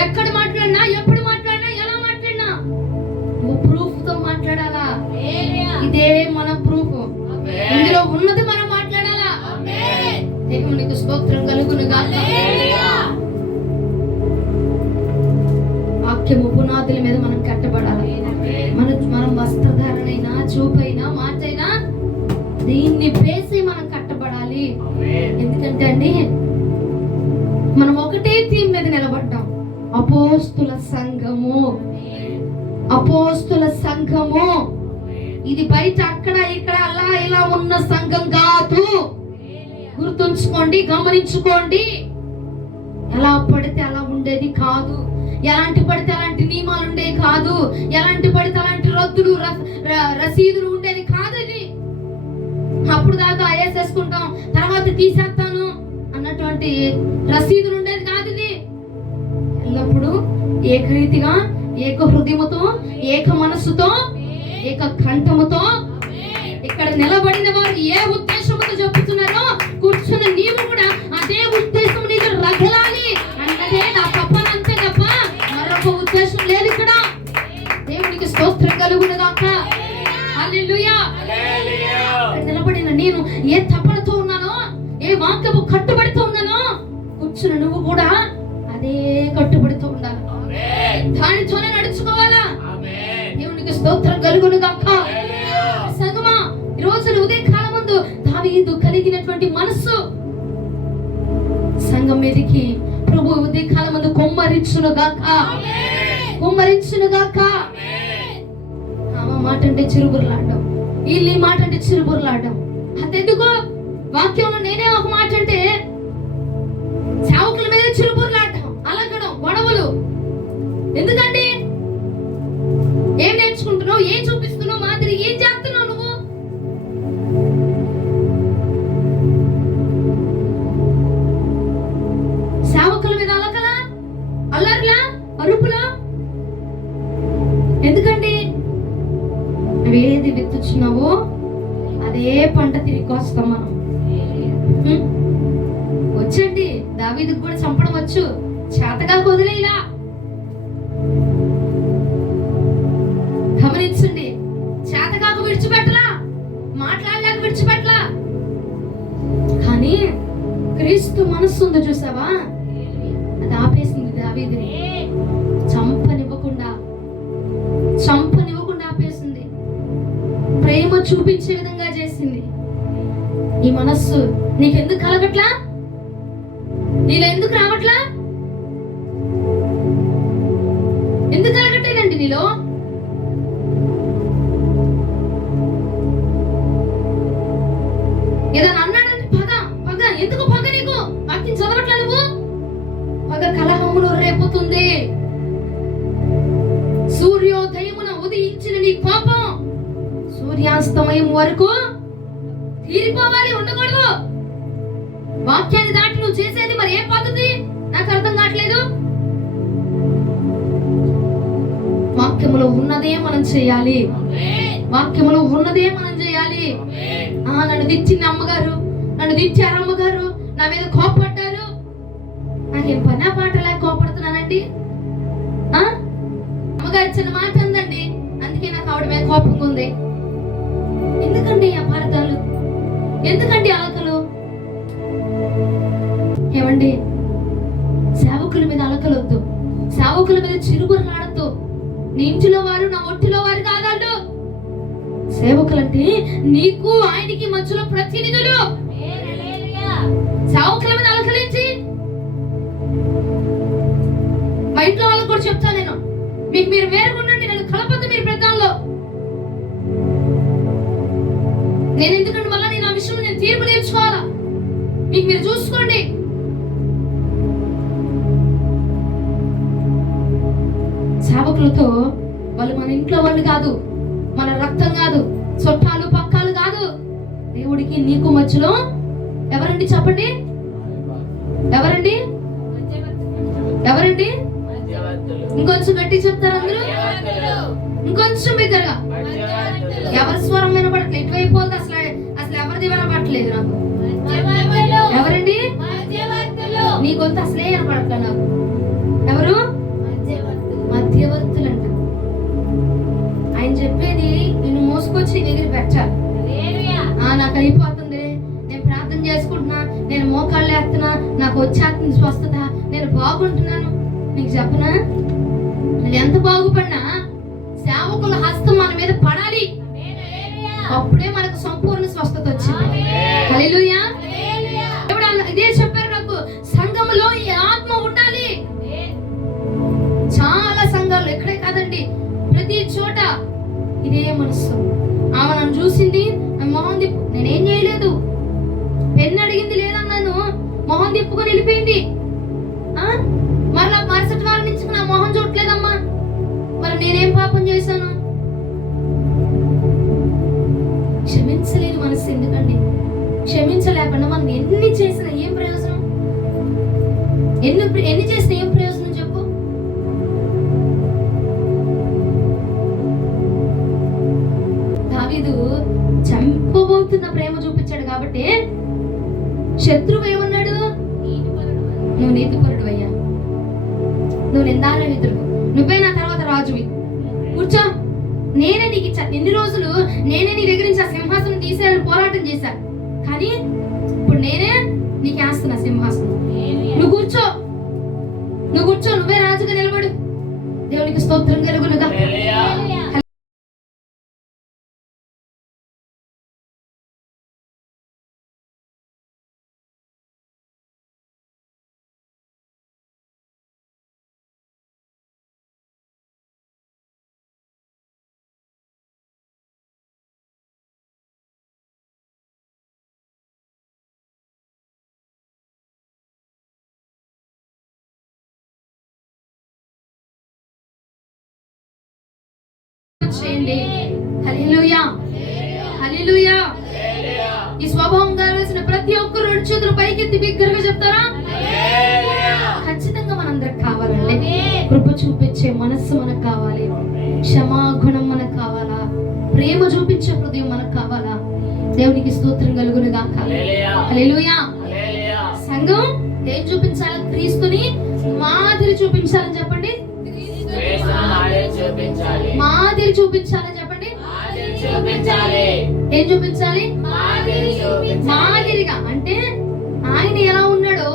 ఎక్కడ మాట్లాడినా, ఎప్పుడు మాట్లాడినా, ఎలా మాట్లాడినా నువ్వు ప్రూఫ్ తో మాట్లాడాలా. ఇదే మన ప్రూఫ్. ఇందులో ఉన్నది మనం మాట్లాడాలా. దేవునికి స్తోత్రం కలుగునుగా. వాక్యము పునాదుల మీద మనం కట్టబడాలి. మనం వస్త్రధారణైనా, చూపైనా, మాటైనా దీన్ని వేసి మనం కట్టబడాలి. ఎందుకంటే అండి మనం ఒకటే థీమ్ మీద నిలబడ్డాం. అపోస్తుల సంఘము, అపోస్తుల సంఘము. ఇది బయట అక్కడ ఇక్కడ అలా ఇలా ఉన్న సంఘం కాదు. గుర్తుంచుకోండి, గమనించుకోండి. ఎలా పడితే అలా ఉండేది కాదు, ఎలాంటి పడితే అలాంటి నియమాలు ఉండేవి కాదు, ఎలాంటి పడితే అలాంటి రద్దులు రసీదులు ఉండేది కాదు. ఇది అప్పుడు దాకా వేసేసుకుంటాం, తర్వాత తీసేస్తాను అన్నటువంటి రసీదులు ఉండేది కాదు. ఇది ఎల్లప్పుడూ ఏకరీతిగా, ఏక హృదయముతో, ఏక మనస్సుతో, ఏక కంఠముతో ఇక్కడ నిలబడిన వారు ఏ ఉద్దేశంతో చెప్పుతున్నారో కూర్చున్న నీవు కూడా అదే ఉద్దేశం నీకు రగలాలి అన్నదే నా తప్పనంతే తప్ప మరొక ఉద్దేశం లేదు ఇక్కడ. దేవునికి స్తోత్రం కలుగునుగాక. హల్లెలూయా. నిలబడిన నేను ఏ తపనతో ఉన్నానో, ఏ వాక్యము కట్టుబడితో ఉన్నానో కూర్చున్న నువ్వు కూడా అదే కట్టుబడితో ఉండాలి. దానితోనే నడుచుకోవాలా. దేవునికి స్తోత్రం కలుగునుగాక. సంగమా, ఈ రోజు ఉదయ కాలం ముందు దావీదు కలిగినటువంటి మనస్సు సంఘం మీదకి ప్రభు ఉదయ కాలం ముందు కుమ్మరించును గాక, కుమ్మరించును గాక. ఆమె మాట అంటే చిరుబుర్లాడడం, వీళ్ళు ఈ మాట అంటే చిరుబుర్లాడడం. అంతెందుకు వాక్యంలో నేనే ఒక మాట అంటే సేవకుల మీద చిరుబుర్లాడడం, అలగడం, గొడవలు. ఎందుకండి? ఏం నేర్చుకుంటున్నావు? ఏం చూపిస్తున్నావు? మాదిరి ఏం చేస్తున్నావు నువ్వు? సేవకుల మీద అలకలా, అల్లర్లా, అరుపులా. ఎందుకండి? నువ్వేది విత్తుచున్నావో అదే పంట తిరిగి వస్తాం మనం. వచ్చండి, దావీదుకు కూడా చంపడం వచ్చు, చేతగా వదిలేలా. గమనించండి, చేతగాకు విడిచిపెట్టలా, మాట్లాడలేక విడిచిపెట్టలా. కానీ క్రీస్తు మనస్సు ఉంది చూసావా, అది ఆపేసింది దావీదుని. చంపనివ్వకుండా ఆపేసింది. ప్రేమ చూపించే విధంగా చేసింది. ఈ మనస్సు నీకెందుకు కలగట్లా? నీలో ఎందుకు రావట్లా? ఎందుకు కలగట్లేదండి నీలో? ఏదైనా అన్నాడంటే పగ, పగ. ఎందుకు పగ నీకు? వాక్యం చదవట్లా నువ్వు? పగ కలహమును రేపుతుంది. సూర్యోదయమున ఉదయించిన నీ కోపం సూర్యాస్తమయం వరకు తీరిపోవాలి, ఉండకూడదు. వాక్యాన్ని దాటి నువ్వు చేసేది మరి ఏం పద్ధతి? నాకు అర్థం కావట్లేదు. వాక్యములో ఉన్నదే మనం చేయాలి, వాక్యములో ఉన్నదే మనం చేయాలి. నన్ను తిట్టింది అమ్మగారు, నన్ను తిట్టారు అమ్మగారు, నా మీద కోపపడ్డారు. నాకేం పని పాట లేక కోపడుతున్నానండి? అమ్మగారు చిన్న మాట ఉందండి, అందుకే నాకు ఆవిడ మీద కోపంగా ఉంది. ఎందుకండి అపార్థాలు? ఎందుకండి అలకలు? ఏమండి, సేవకుల మీద అలకలొద్దు, సేవకుల మీద చిరుగురులాడద్దు. నీ ఇంటిలో వారు నా ఒట్టిలో వారు కాదాళ్ళు. సేవకులంటే నీకు ఆయనకి మధ్యలో ప్రతినిధులు. సేవకుల మీద అలకలించి మా ఇంట్లో వాళ్ళకు కూడా చెప్తాను నేను, మీకు మీరు వేరుగా ఉండండి, నన్ను కలపద్దు మీరు పెద్దాల్లో. నేను ఎందుకంటే మళ్ళీ నేను ఆ విషయంలో నేను తీర్పు నేర్చుకోవాలా? మీకు మీరు చూసుకోండి. సేవకులతో వాళ్ళు మన ఇంట్లో వాళ్ళు కాదు, మన రక్తం కాదు, చుట్టాలు పక్కాలు కాదు. దేవుడికి నీకు మధ్యలో ఎవరండి? చెప్పండి, ఎవరండి? ఎవరండి? ఇంకొంచెం గట్టి చెప్తారు అందరూ, ఇంకొంచెం బిగ్గరగా. ఎవరి స్వరం వినపడట్లేదు, ఎటువైపోతుంది అసలు, అసలు ఎవరిది వినపడట్లేదు నాకు. ఎవరండి? నీ గొంతు అసలే వినపడట్లేదు నాకు. ఎవరు? మధ్యవర్తులు అంట. ఆయన చెప్పేది నిన్ను మోసుకొచ్చి దగ్గర పెట్టాలి. నాకు అయిపోతుంది, నేను ప్రార్థన చేసుకుంటున్నా, నేను మోకాళ్ళు వేస్తున్నా, నాకు వచ్చేస్తుంది స్వస్థత, నేను బాగుంటున్నాను. నీకు చెప్పనా, నేను ఎంత బాగుపడినా సేవకుల హస్తం మన మీద పడాలి, అప్పుడే మనకు సంపూర్ణ స్వస్థత వచ్చింది. హల్లెలూయా. దేవుడు ఇదే చెప్పారు నాకు, సంఘములో ఈ ఆత్మ ఉండాలి. చాలా సంఘాలు, ఎక్కడే కాదండి, ప్రతి చోట ఇదే మనసు. ఆమె నన్ను చూసింది, మొహం తిప్పు, నేనేం చేయలేదు, పెన్ను అడిగింది లేదన్నాను, మొహం తిప్పుకొని వెళ్ళిపోయింది. మరలా మరుసటి వారం నుంచి నా మొహం చూడలేదమ్మా. మరి నేనేం పాపం చేశాను? క్షమించలేని మనసు ఎందుకండి? క్షమించలేకుండా మనం ఎన్ని చేసినా ఏం ప్రయోజనం? ఎన్ని చేసినా ఏం ప్రయోజనం చెప్పు? దావీదు చంపబోతున్న ప్రేమ చూపించాడు కాబట్టి శత్రువు ఏమన్నాడు? నువ్వు నీతిపరుడు అయ్యా, నువ్వు నిందారహితుడు, నువ్వే నా తర్వాత రాజువి, కూర్చో, నేనే నీకు ఇచ్చా. ఎన్ని రోజులు నేనే నీ దగ్గర నుంచి ఆ సింహాసనం తీసేయాలని పోరాటం చేశా, కానీ ఇప్పుడు నేనే నీకు వేస్తున్నా సింహాసనం. నువ్వు కూర్చో, నువ్వే రాజుగా నిలబడు. దేవునికి స్తోత్రం కలుగునుగా. చేయండి. హల్లెలూయా, హల్లెలూయా. ఈ స్వభావం కావాల్సిన ప్రతి ఒక్కరు 2 చేతులు పైకెత్తి బిగ్గరగా చెప్తారా? ఖచ్చితంగా మనందరికి కావాలండి. కృప చూపించే మనస్సు మనకు కావాలి, క్షమాగుణం మనకు కావాలా, ప్రేమ చూపించే హృదయం మనకు కావాలా. దేవునికి స్తోత్రం కలుగును గాక. హల్లెలూయా. సంఘం ఏం చూపించాలి? క్రీస్తుని మాదిరి చూపించాలని చెప్పండి. మాదిరి చూపించాలని చెప్పండి. ఏం చూపించాలి? మాదిరిగా అంటే ఆయన ఎలా ఉన్నాడో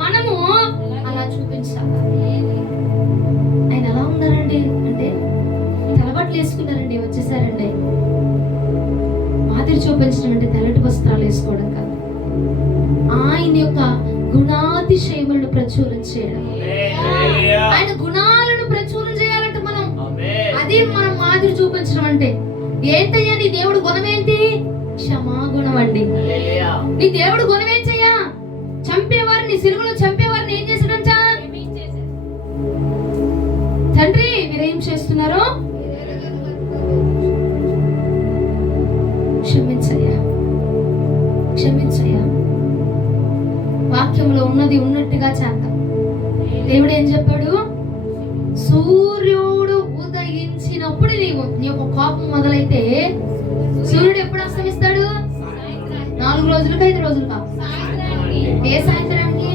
మనము అలా చూపించాలి. ఆయన ఎలా ఉన్నారండి అంటే తలబట్లు వేసుకున్నారండి, వచ్చేసారండి. మాదిరి చూపించడం అంటే తెల్లటి వస్త్రాలు వేసుకోవడం కాదు, ఆయన యొక్క గుణాతిశయములను ప్రచురం చేయడం. ఆయన గుణాలను ప్రచురం చేయాలంటే మనం అది మనం మాదిరి చూపించడం అంటే ఏంటయ్యా? నీ దేవుడు గుణం ఏంటి? క్షమాగుణం అండి. నీ దేవుడు గుణం ఏంటయ్యా? చంపేవారిని, సిలువలో చంపేవారిని ఏం చేశాడంట? తండ్రి మీరేం చేస్తున్నారో క్షమించయ్యా, క్షమించయ్యా. వాక్యంలో ఉన్నది ఉన్నట్టుగా చేద్దాం. దేవుడు ఏం చెప్పాడు? సూర్యుడు ఉదయించినప్పుడు నీ యొక్క కోపం మొదలైతే సూర్యుడు ఎప్పుడు అస్తమిస్తాడు? 4 రోజులకు 5 రోజులుగా? ఏ సాయంత్రానికి?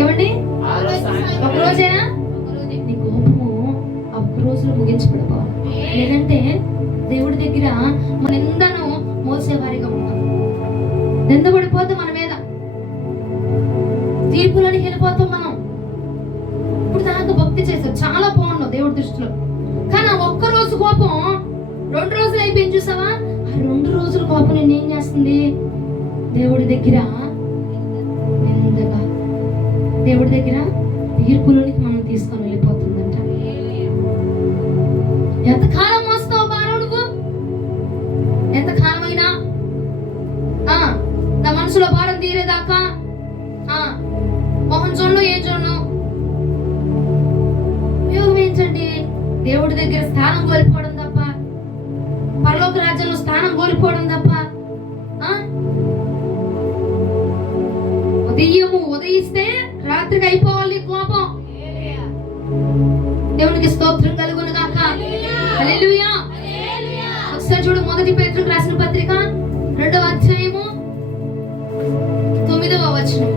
ఏమండి? ఒక రోజేనా? నీ కోపము ఆ 1 రోజులు ముగించబడిపోవాలి. లేదంటే దేవుడి దగ్గర మన నిందను మోసేవారిగా ఉంటాం. నిందపడిపోతే మన మీద తీర్పులోనికి వెళ్ళిపోతాం మనం. ఇప్పుడు దాకా భక్తి చేశారు, చాలా బాగున్నావు దేవుడి దృష్టిలో. కానీ ఆ 1 రోజు కోపం 2 రోజులు అయిపోయింది చూసావా? ఆ 2 రోజుల కోపం నేను ఏం చేస్తుంది? దేవుడి దగ్గర నిందగా, దేవుడి దగ్గర తీర్పులోనికి మనం తీసుకొని వెళ్ళిపోతుందంట. ఎంతకాలం మోస్తావు భారం నువ్వు? ఎంతకాలమైనా నా మనసులో భారం తీరేదాకా మొహం చూడను, ఏం చూడను. ఉపయోగం ఏంటండి? దేవుడి దగ్గర స్థానం కోల్పోవడం తప్ప, పరలోక రాజ్యంలో స్థానం కోల్పోవడం తప్ప. ఉదయిస్తే రాత్రికి అయిపోవాలి కోపం. దేవునికి స్తోత్రం కలుగును గాక. హల్లెలూయా. ఒకసారి చూడు, 1 పేతురుకు రాసిన పత్రిక 2వ అధ్యాయము 9వ వచనం.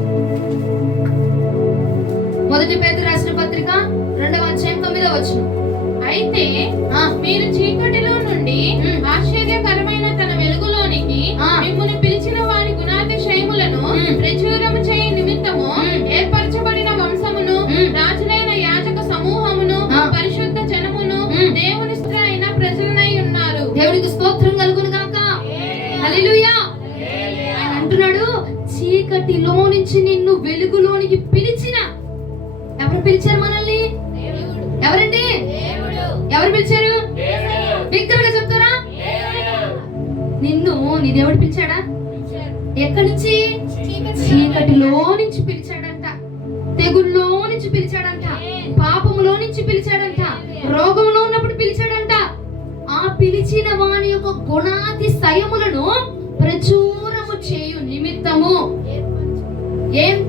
1 పేతురు రాసిన పత్రిక 2వ అధ్యాయం 9వ వచనం. అయితే మీరు చీకటిలో నుండి ఆశ్చర్యకరమైన తన వెలుగులోనికి మిమ్మల్ని పిలిచిన వారి గుణాతిశయములను ప్రచురము చేయ నిమిత్తము ఏర్పరచబడిన వంశమును, రాజులైన యాజక సమూహమును, పరిశుద్ధ జనమును, దేవుని అయిన ప్రజలనై ఉన్నారు. దేవునికి స్తోత్రం కలుగును గాక. హల్లెలూయా. ఆయన అంటున్నాడు, చీకటిలో నుంచి నిన్ను వెలుగులోనికి పిలిచిన. ఎవరు పిలిచారు మనల్ని? ఎవరండి? ఎవరు పిలిచారు? బిగ్గరగా చెప్తారా? నిన్ను నీ దేవుడు పిలిచాడా? ఎక్కడి నుంచి? చీకటిలో నుంచి పిలిచాడంట, తెగుల్లో నుంచి పిలిచాడంట, పాపములో నుంచి పిలిచాడంట, రోగంలో ఉన్నప్పుడు పిలిచాడంట. ఆ పిలిచిన వాని యొక్క గుణాతిశయములను ప్రచురము చేయు నిమిత్తము.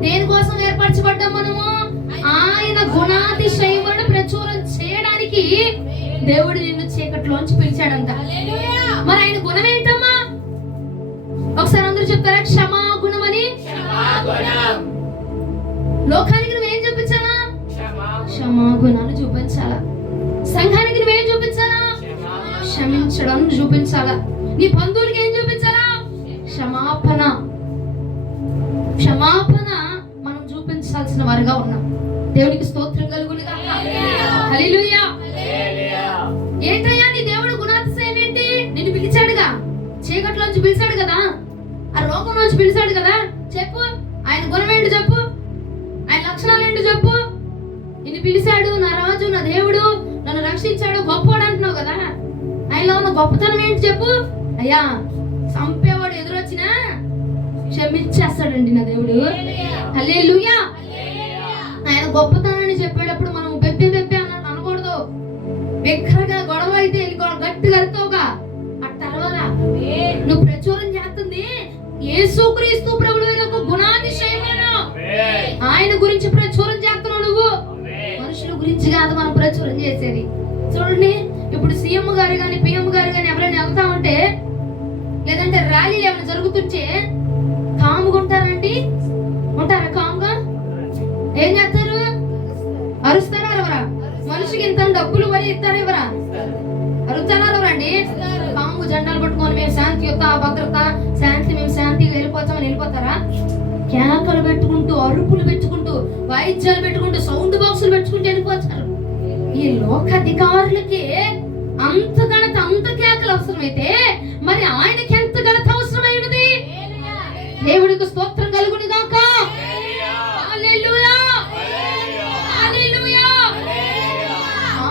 దేనికోసం ఏర్పరచబడ్డాం మనము? ఆయన గుణాతిశయములను ప్రచురం చేయడానికి దేవుడు నిన్ను చీకటిలోంచి పిలిచాడంట. మరి ఆయన గుణం ఏంటమ్మా? ఒకసారి అందరూ చెప్తారా? క్షమాగుణం అని. లోకానికి నువ్వేం చూపించాలా? క్షమాగుణాన్ని చూపించాలా. సంఘానికి నువ్వేం చూపించాలా? క్షమించడం చూపించాలా. నీ బంధువులకి ఏం చూపించాలా? క్షమాపణ. క్షమాపణ మనం చూపించాల్సిన వారుగా ఉన్నాం. దేవునికి స్తోత్రం కలుగును గాక. హల్లెలూయా. ఏంటయ్యా నీ దేవుడు గుణాతిశయం ఏంటి? నిన్ను పిలిచాడుగా, చీకట్లోంచి పిలిచాడు కదా, ఆ రోగం నుంచి పిలిచాడు కదా. చెప్పు, ఆయన గుణం ఏంటి చెప్పు, ఆయన లక్షణాలు ఏంటి చెప్పు. నిన్ను పిలిచాడు, నా రాజు, నా దేవుడు, నన్ను రక్షించాడు, గొప్పవాడు అంటున్నావు కదా. ఆయనలో ఉన్న గొప్పతనం ఏంటి చెప్పు. అయ్యా, చంపేవాడు ఎదురొచ్చినా క్షమించేస్తాడండి నా దేవుడు. హల్లెలూయా. ఆయన గొప్పతనాన్ని చెప్పేటప్పుడు మనం బెప్పే అనకూడదు. బిగ్గరగా వెళ్తావుగా అట్ట అరవరా. నువ్వు ప్రచురం చేస్తుంది యేసుక్రీస్తు ప్రభువైన ఒక గుణాతిశయములను ఆయన గురించి ప్రచురం చేస్తున్నావు. నువ్వు మనుషుల గురించి కాదు మనం ప్రచురం చేసేది. చూడండి, ఇప్పుడు సీఎం గారు కానీ పిఎం గారు కానీ ఎవరైనా వెళ్తా ఉంటే, లేదంటే ర్యాలీలు ఏమైనా జరుగుతుంటే కాముగా ఉంటారండి? ఉంటారా కాముగా? ఏం చేస్తారు? అరుస్తారా ఎవరా? మనిషికి ఇంత డబ్బులు మరి ఇస్తారా ఎవరా? అరుస్తారా ఎవరండి? కాము జెండాలు పట్టుకొని మేము శాంతియుత భద్రత శాంతి, మేము శాంతిగా వెళ్ళిపోతామని వెళ్ళిపోతారా? కేకలు పెట్టుకుంటూ, అరుపులు పెట్టుకుంటూ, వాయిద్యాలు పెట్టుకుంటూ, సౌండ్ బాక్సులు పెట్టుకుంటూ వెళ్ళిపోతారు. ఈ లోకాధికారులకి అంత ఘనత, అంత కేకలు అవసరమైతే మరి ఆయనకి ఎంత ఘనత అవసరమైనది? దేవుడికి స్తోత్రం కలుగును గాక. హల్లెలూయా, హల్లెలూయా.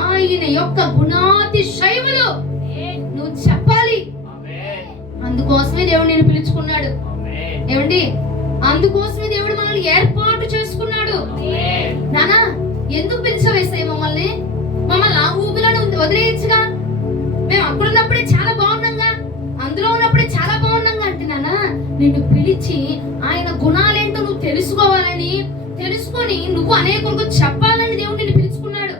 ఆయన యొక్క గుణాతిశయములు నువ్వు చెప్పాలి. అందుకోసమే దేవుడు నేను పిలుచుకున్నాడు. ఏమండి, అందుకోసమే దేవుడు మనల్ని ఏర్పాటు చేసుకున్నాడు. నానా, ఎందుకు పిలిచవేస్తాయి మమ్మల్ని? మమ్మల్ని ఆ ఊబిలో వదిలేయచ్చుగా. మేము అక్కడ ఉన్నప్పుడే చాలా బాగున్నాగా, అందులో ఉన్నప్పుడే చాలా బాగున్నాగా అంటే, నానా నిన్ను పిలిచి ఆయన గుణాలేంటో నువ్వు తెలుసుకోవాలని, తెలుసుకొని నువ్వు అనేకులకు చెప్పాలని దేవుడు నిన్ను పిలుచుకున్నాడు.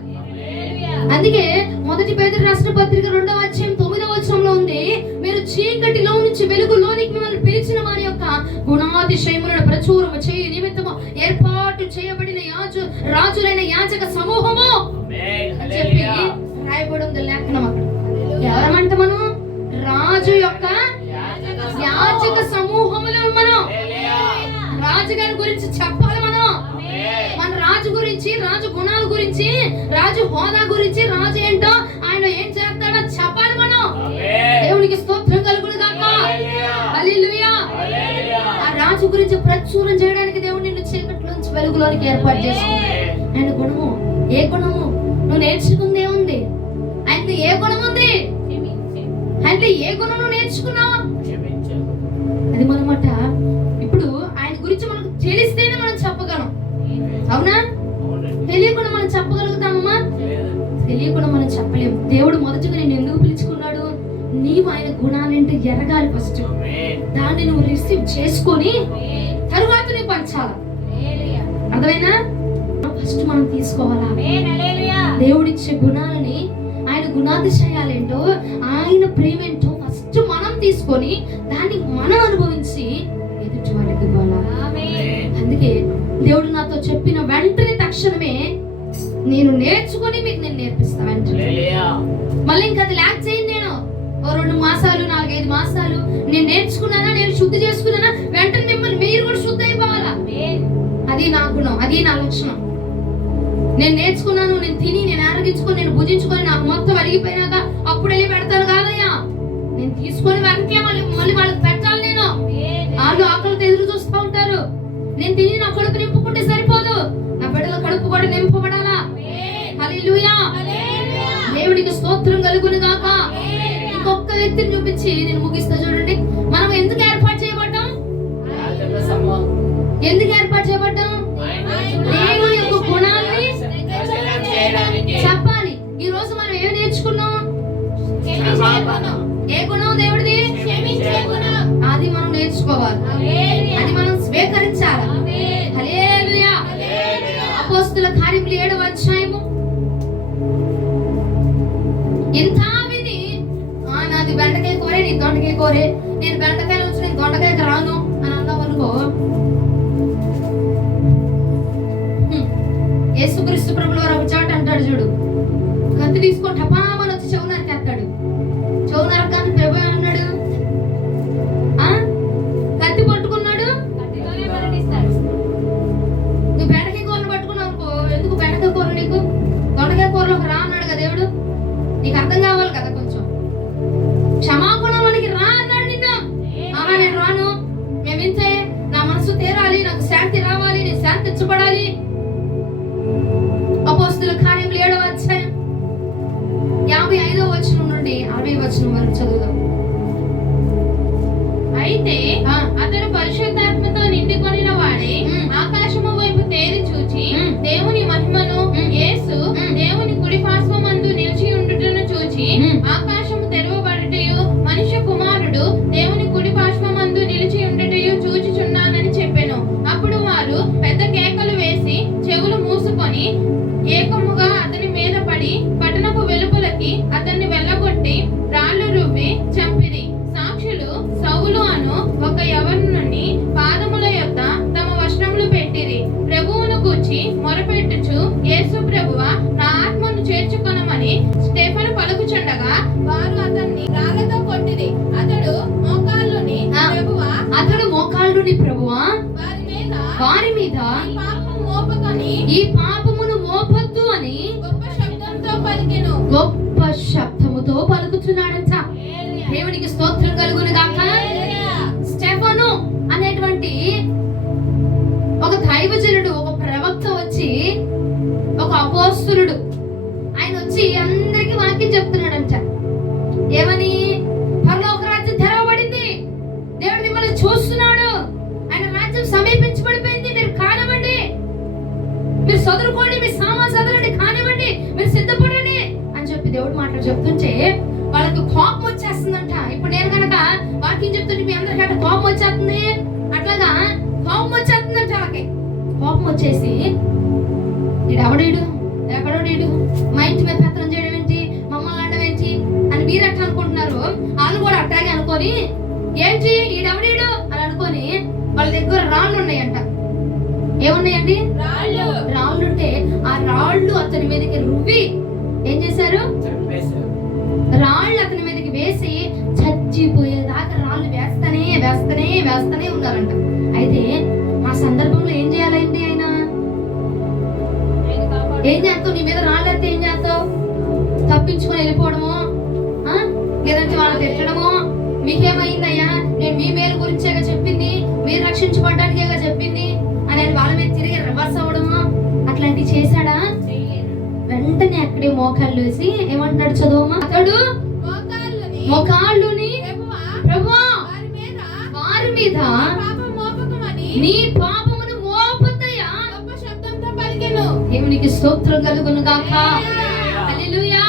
అందుకే మొదటి పేతురు రాసిన పత్రిక 2వ అధ్యాయం 9వ వచనంలో ఉంది, మీరు చీకటిలో నుంచి వెలుగులోనికి మిమ్మల్ని పిలిచిన వారి యొక్క గుణాతిశయములను ప్రచురము చేయ నిమిత్తము ఏర్పాటు చేయబడిన రాజులైన యాజక సమూహము చెప్పి రాయబడి ఉంది లేఖనం. అక్కడ ఎవరమంట? మనం రాజు యొక్క యాజక సమూహములు. మనం రాజుగారి గురించి చెప్పాలి. మన రాజు గురించి, రాజు గుణాల గురించి, రాజు హోదా గురించి, రాజు ఏంటో, ఆయన ఏం చేస్తాడో చెప్పాలి మనం. దేవునికి స్తోత్రం కలుగును గాక. హల్లెలూయా. ఆ రాజు గురించి ప్రచురం చేయడానికి దేవుడు నిన్ను చీకట్లోంచి వెలుగులోనికి ఏర్పాటు చేసుకున్నాడు. ఆయన గుణము, ఏ గుణము నువ్వు నేర్చుకుంది ఏముంది? ఆయన ఏ గుణం ఉంది? అంటే ఏ గుణం నువ్వు నేర్చుకున్నావు? అది మనమాట. ఇప్పుడు ఆయన గురించి మనకు తెలిస్తేనే మనం చెప్పగలం. అవునా? తెలియకుండా మనం చెప్పగలుగుతామమ్మా? తెలియకుండా మనం చెప్పలేము. దేవుడు మొదటగా నేను ఎందుకు పిలుచుకున్నాడు? నీవు ఆయన గుణాలేంటో ఎరగాలి. ఫస్ట్ దాన్ని నువ్వు రిసీవ్ చేసుకొని తరువాత నువ్వు పంచాలి. అర్థమైనా? ఫస్ట్ మనం తీసుకోవాలా దేవుడిచ్చే గుణాలని, ఆయన గుణాతిశయాలేంటో, ఆయన ప్రేమేంటో ఫస్ట్ మనం తీసుకొని దాన్ని మనం అనుభవించి ఎదుటి వాళ్ళకి ఇవ్వాలా. అందుకే దేవుడు నాతో చెప్పిన వెంటనే తక్షణమే నేను నేర్చుకొని మీకు నేను నేర్పిస్తా వెంటనే. మళ్ళీ ఇంకా అది ల్యాక్ చేయండి. నేను 2 మాసాలు 4-5 మాసాలు నేను నేర్చుకున్నానా, నేను శుద్ధి చేసుకున్నానా, వెంటనే మిమ్మల్ని మీరు కూడా శుద్ధి అయిపోవాలా. అది నా గుణం, అది నా లక్షణం. నేను నేర్చుకున్నాను, నేను తిని, నేను ఆరగించుకొని, నేను భుజించుకొని నాకు మొత్తం అడిగిపోయినాక అప్పుడు వెళ్ళి పెడతాను కాదయ్యా. నేను తీసుకొని వెనకే మళ్ళీ వాళ్ళకి పెట్టాలి. నేను వాళ్ళు ఆకలితో ఎదురు చూస్తూ ఉంటారు. నేను తిని నా కడుపు నింపుకుంటే సరిపోదు, నా బిడ్డల కడుపు కూడా నింపబడాలా. హల్లెలూయా. దేవుడికి స్తోత్రం కలుగును గాక. ఇంకొక వ్యక్తిని చూపించి నేను ముగిస్తా. చూడండి, మనం ఎందుకు ఏర్పాటు చేయబడ్డాం? ఎందుకు ఏర్పాటు చేయబడ్డాం? దేవుడి యొక్క గుణాన్ని చెప్పాలి. ఈ రోజు మనం ఏం నేర్చుకున్నాం? ఏ గుణం దేవుడిది? అది మనం నేర్చుకోవాలి, అది మనం స్వీకరించాలి. హల్లెలూయా. అపోస్తలుల కార్యములు 7వ అధ్యాయము. ఇంత విని నాది బెండకాయ కూరే, నీ దొండకాయ కూరే, నేను బెండకాయ నుంచి నేను దొండకాయకి రాను అని అన్నావు అనుకో, యేసుక్రీస్తు ప్రభువు వారు ఒక చాట అంటాడు చూడు, కత్తి తీసుకొని టపామని వచ్చి చెవు నరికేస్తాడు. చెవు నరకాన్ని ప్రభు అన్నాడు, కత్తి పట్టుకున్నాడు, నువ్వు బెండకాయ కూరలు పట్టుకున్నావు అనుకో, ఎందుకు బెండకాయ కూర నీకు? దొండకాయ కూరలోకి రా అన్నాడు కదా దేవుడు. నీకు అర్థం కావాలి కదా కొంచెం. క్షమాగుణంలోనికి రా అన్నాడు నిన్ను. నేను రాను, మేము ఇంతే, నా మనసు తీరాలి, నాకు శాంతి రావాలి, నేను శాంతి ఇచ్చబడాలి. అపోస్తలుల కార్యములు 7వ అధ్యాయం 55వ వచనం నుండి 60వ వచనం వరకు చదువుదాం. అయితే అతడు పరిశుద్ధాత్మతో నిండుకొనిన వాడే ఆకాశము వైపు తేరి చూచి దేవుని మహిమను, యేసు దేవుని కుడి పార్శ్వమందు నిలిచి ఉండుటను చూచి ఆకాశము తెరవ వారు అతన్ని రాళ్లతో కొట్టిరి. అతడు మోకాళ్ళుని ప్రభువా, అతడు మోకాళ్ళుని ప్రభువా, వారి మీద ఈ పాపము మోపకని, ఈ పాపమును మోపొద్దు అని గొప్ప శబ్దంతో పలికెను. గొప్ప శబ్దముతో పలుకుతున్నాడంట. దేవునికి స్తోత్రం కలుగును గాక. స్టెఫను అనేటువంటి ఒక దైవజనుడు, ఒక ప్రవక్త వచ్చి, ఒక అపోస్తలుడు, ఆయన వచ్చి అందరికి వాక్యం చెప్తున్నాడంట. ఏమని? పరలోక రాజ్యం తెరవబడింది, దేవుడు మిమ్మల్ని చూస్తున్నాడు, ఆయన రాజ్యం సమీపించబడిపోయింది, మీరు కానివ్వండి, మీరు చదువుకోండి, మీ సామాన్ చదవండి, కానివ్వండి, మీరు సిద్ధపడండి అని చెప్పి దేవుడు మాటలు చెప్తుంటే వాళ్ళకి కోపం వచ్చేస్తుందంట. ఇప్పుడు నేను కనుక వాక్యం చెప్తుంటే మీ అందరికంటే కోపం వచ్చేస్తుంది, అట్లాగా కోపం వచ్చేస్తుందంట. వాళ్ళకి కోపం వచ్చేసి, ఈడెవడీడు, ఎక్కడోడీడు, మా ఇంటి మీద పెత్తనం చేయడం ఏంటి, మమ్మల్ని అనడం ఏంటి అని మీరు ఎట్లా అనుకుంటున్నారు, వాళ్ళు కూడా అట్టాగే అనుకొని, ఏంటి ఈడెవడీడు అని అనుకొని వాళ్ళ దగ్గర రాళ్ళు ఉన్నాయంట. ఏమున్నాయండి? రాళ్ళుంటే ఆ రాళ్ళు అతని మీదకి రువ్వి ఏం చేశారు? రాళ్ళు అతని మీదకి వేసి చచ్చిపోయేదాకా రాళ్ళు వేస్తనే ఉన్నారంట. అయితే ఆ సందర్భంలో ఏం చేయాలండి? ఆయన ఏం చేస్తావు? నీ మీద రాళ్ళు అయితే ఏం చేస్తావు? తప్పించుకొని వెళ్ళిపోవడము, లేదంటే వాళ్ళని తిట్టడము, మీకేమైందయ్యా, నేను మీ మేలు గురించేగా చెప్పింది, మీరు రక్షించబడ్డానికేగా చెప్పింది అని వాళ్ళ మీద తిరిగి రివర్స్ అవ్వడము, అట్లాంటివి చేశాడా? వెంటనే అక్కడే మోకాళ్ళు వేసి ఏమంటున్నాడు? చదువుమా. అతడు మోకాళ్ళుని ప్రభువా, వారి మీద నీ పాపమును మోపొద్దయ్యా, గొప్ప శబ్దంతో పలికెను. దేవునికి స్తోత్రం కలుగును గాక. హల్లెలూయా.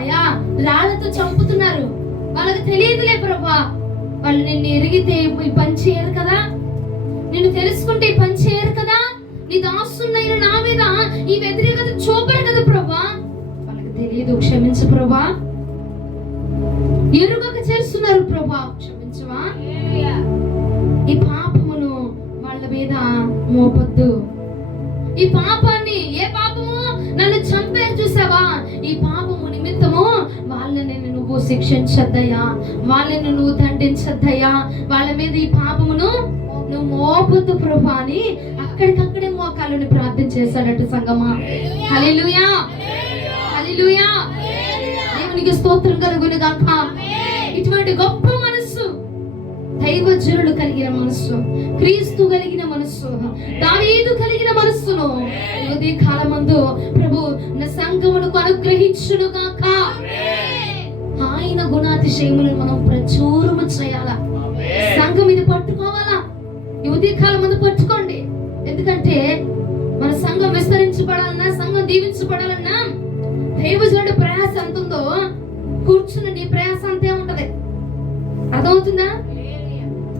అయ్యా, రాళ్ళతో చంపుతున్నారు, వాళ్ళకి తెలియదులే ప్రభా, వాళ్ళు నిన్ను ఎరిగితే ఈ పని చేయరు కదా, నిన్ను తెలుసుకుంటే ఈ పని చేయరు కదా, నీ దాసున్నైన నా మీద ఈ వ్యతిరేకత చూపరు కదా ప్రభా, వాళ్ళకి తెలియదు, క్షమించు ప్రభా, ఎరుగక చేస్తున్నారు ప్రభా, క్షమించవా, ఈ పాపమును వాళ్ళ మీద మోపొద్దు, ఈ పాపాన్ని, ఏ పాపము నన్ను చంపేరు చూసావా, ఈ పాపము నిమిత్తము వాళ్ళని నువ్వు శిక్షించద్దయ్యా, వాళ్ళని నువ్వు దండించద్దయ్యా, వాళ్ళ మీద ఈ పాపమును నువ్వు మోపొద్దు ప్రభా అని అక్కడికక్కడే మోకాళ్ళని ప్రార్థన చేశాడట సంగమా. హల్లెలూయా, హల్లెలూయా. దేవునికి స్తోత్రం కలుగును గాక. ఇటువంటి గొప్ప మనస్సు, దైవజనుడు కలిగిన మనస్సు, క్రీస్తు కలిగిన మనస్సు, దావీదు కలిగిన మనస్సును ఉదయ కాలమందు ప్రభు నా సంఘమునకు అనుగ్రహించును గాక. ఆయన గుణాతిశయములను మనం ప్రచురము చేయాలా, సంఘం ఇది పట్టుకోవాలా, ఈ ఉదయ కాలం ముందు పట్టుకోండి. ఎందుకంటే మన సంఘం విస్తరించబడాలన్నా, సంఘం దీవించబడాలన్నా దైవజనుడి ప్రయాస ఎంత ఉందో కూర్చుని నీ ప్రయాస అంతే ఉంటది. అర్థమవుతుందా?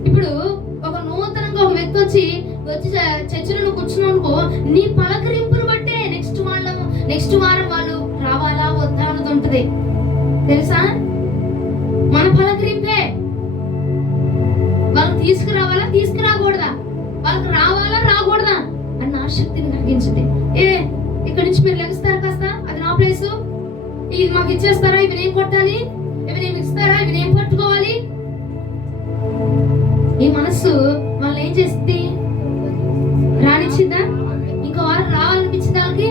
ఇప్పుడు ఒక నూతనంగా ఒక వ్యక్తి వచ్చి చర్చిలో కూర్చున్నావు అనుకో, నీ పలకరింపును బట్టే నెక్స్ట్ వారం వాళ్ళు రావాలా వద్దా అన్నది ఉంటది తెలుసా. మన పలకరింపే వాళ్ళకి తీసుకురావాలా తీసుకురాకూడదా, వాళ్ళకి రావాలా రాకూడదా అన్న ఆసక్తిని కలిగించింది. ఇక్కడ నుంచి మీరు లెగిస్తారా కాస్త, అది నా ప్లేసు, ఇది మాకు ఇచ్చేస్తారా, ఇవి నేను కొట్టాలి, ఇవి నేను ఇస్తారా, ఇవి నేను పట్టుకోవాలి, ఈ మనస్సు వాళ్ళు ఏం చేస్తుంది? రానిచ్చిందా? ఇంకో వారు రావాలనిపించింది వాళ్ళకి.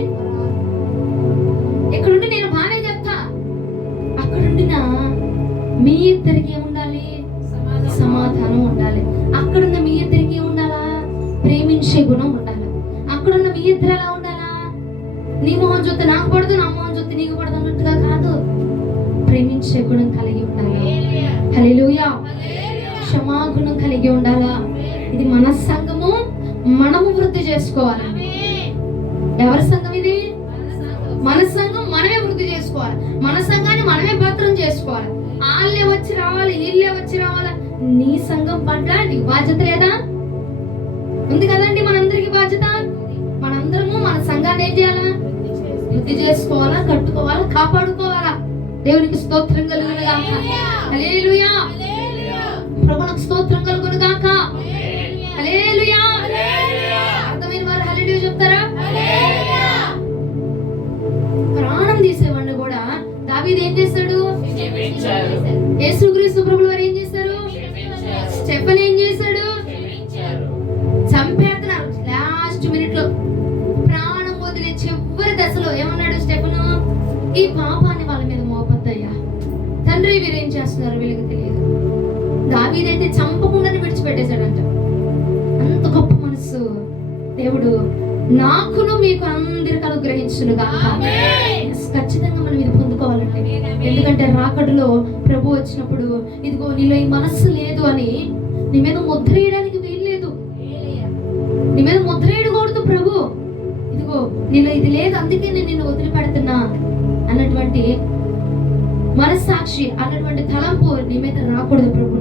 ఎక్కడుండి నేను బాగానే చెప్తా, అక్కడుండిన మీ ఇద్దరికి ఏముండాలి? సమాధానం ఉండాలి. అక్కడున్న మీ ఇద్దరికి ఏముండాలా? ప్రేమించే గుణం ఉండాలి. అక్కడున్న మీ ఇద్దరు ఎలా ఉండాలా? నీ మొహం చూస్తే నాకు పడదు, నా మొహం చూస్తే నీకు పడదు అన్నట్టుగా కాదు, ప్రేమించే గుణం కలిగి ఉండాలి. హల్లెలూయా. క్షమాగుణం కలిగి ఉండాలా. ఇది మన సంఘము, మనము వృద్ధి చేసుకోవాలి. ఎవరి సంఘం ఇది? మన సంఘం మనమే వృద్ధి చేసుకోవాలి. మన సంఘాన్ని మనమే భద్రం చేసుకోవాలి. వాళ్ళే వచ్చి రావాలి, వీళ్ళే వచ్చి రావాలా. నీ సంఘం పట్ల నీకు బాధ్యత లేదా? ఉంది కదండి, మనందరికి బాధ్యత. మనందరము మన సంఘాన్ని ఏం చేయాలా? వృద్ధి చేసుకోవాలా, కట్టుకోవాలా, కాపాడుకోవాలా. దేవునికి స్తోత్రం కలుగును గాక. హల్లెలూయా. ప్రభువునికి స్తోత్రం కలుగును గాక. హల్లెలూయా. అర్థమైన వారు హల్లెలూయా చెప్తారా? ప్రాణం తీసేవాడిని కూడా దావీదు ఏం చేశాడు? ఈ పాపాన్ని వాళ్ళ మీద మోపద్దయ్యా తండ్రి. వీరేం చేస్తున్నారు వీళ్ళకి తెలియదు. దావీదైతే చంపకుండానే విడిచిపెట్టేశాడంట. అంత గొప్ప మనసు దేవుడు నాకును మీకు అందరికి అనుగ్రహించునుగా. ఖచ్చితంగా మనం ఇది పొందుకోవాలండి. ఎందుకంటే రాకడలో ప్రభు వచ్చినప్పుడు ఇదిగో నీలో ఈ మనస్సు లేదు అని నీ మీద ముద్ర వేయడానికి వీల్లేదు. నీ మీద ముద్ర వేయకూడదు. ప్రభు ఇదిగో నీలో ఇది లేదు, అందుకే నేను నిన్ను వదిలిపెడుతున్నా అన్నటువంటి మనస్సాక్షి అన్నటువంటి తలంపు నీ మీద రాకూడదు. ప్రభు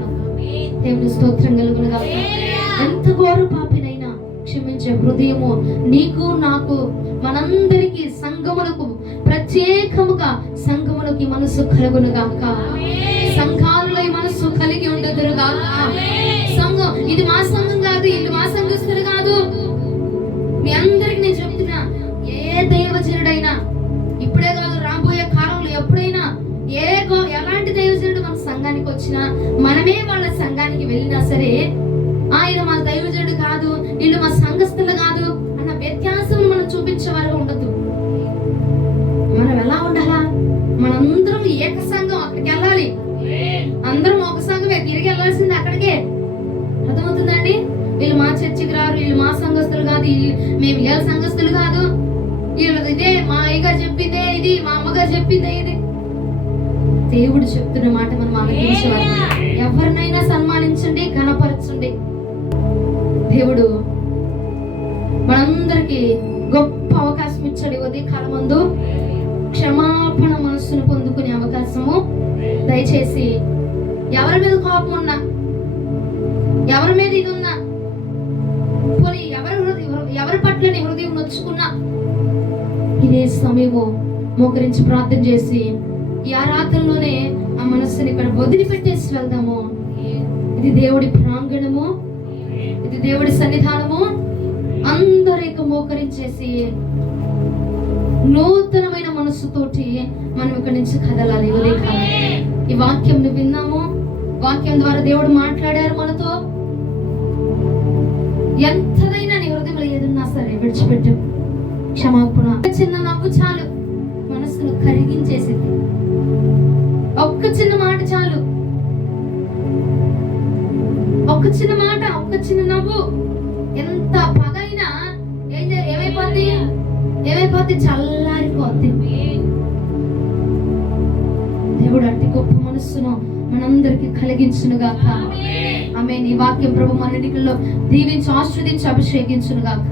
దేవుని స్తోత్రం కలుగునుగా. ఎంత ఘోర పాపినైనా క్షమించే హృదయము నీకు నాకు మనందరికి సంఘములకు ప్రత్యేకముగా సంఘములకి మనసు కలుగునుగాక. సంఘాలలో ఈ మనసు కలిగి ఉండదురుగాక. సంఘం ఇది మా సంఘం కాదు, ఇది మా సంఘస్థులు కాదు. మీ అందరికి నేను చెప్తున్నా, ఏ దైవజనుడైనా ఇప్పుడే కాదు రాబోయే కాలంలో ఎప్పుడైనా ఎలాంటి దైవజనుడు మన సంఘానికి వచ్చినా మనమే వాళ్ళ సంఘానికి వెళ్ళినా సరే ఆయన మా దైవజనుడు కాదు, వీళ్ళు మా సంఘస్థులు కాదు అన్న వ్యత్యాసం మనం చూపించే వారుగా ఉండదు. మనం ఎలా ఉండాలా? మనందరం ఏక సంఘం, అక్కడికి వెళ్ళాలి. అందరం ఒక సంఘమే, తిరిగి వెళ్ళాల్సింది అక్కడికే. అర్థమవుతుందండి? వీళ్ళు మా చర్చికి రారు, వీళ్ళు మా సంఘస్థులు కాదు, మేము వీళ్ళ సంఘస్థులు కాదు, వీళ్ళది ఇదే, మా అయ్యగారు చెప్పిందే ఇది, మా అమ్మగారు చెప్పిందే ఇది. దేవుడు చెప్తున్న మాట మనం ఆలోచించేవారు. ఎవరినైనా సన్మానించండి, ఘనపరచండి. దేవుడు మనందరికి గొప్ప అవకాశం ఇచ్చాడు. ఉదయ కాలం ముందు క్షమాపణ మనస్సును పొందుకునే అవకాశము దయచేసి ఎవరి మీద కోపం ఉన్నా, ఎవరి మీద ఇది ఉన్నా, పోనీ ఎవరి పట్ల నీ హృదయం నొచ్చుకున్నా ఇదే సమయము మోకరించి ప్రార్థన చేసి ఈ ఆరాధనలోనే ఆ మనస్సుని ఇక్కడ వదిలిపెట్టేసి వెళ్దాము. ఇది దేవుడి ప్రాంగణము, ఇది దేవుడి సన్నిధానము. అందరికీ మోకరించేసి నూతనమైన మనస్సుతోటి మనం ఇక్కడి నుంచి కదలాలి. ఈ వాక్యం విన్నాము, వాక్యం ద్వారా దేవుడు మాట్లాడారు మనతో. ఎంతదైనా నీ హృదయంలో ఏదన్నా సరే విడిచిపెట్టు. క్షమాపణ. చిన్న నవ్వు చాలు మనస్సును కరిగించేసింది. ఒక్క చిన్న మాట చాలు, ఒక్క చిన్న మాట, ఒక్క చిన్న నవ్వు. ఎంత పగైనా ఏమైపోద్ది? చల్లారిపోద్ది. దేవుడు అట్టి గొప్ప మనస్సును మనందరికి కలిగించునుగాక. ఆమేన్. ఈ వాక్యం ప్రభు మన ఇంటిలో దీవించి ఆశీర్వదించి అభిషేకించునుగాక.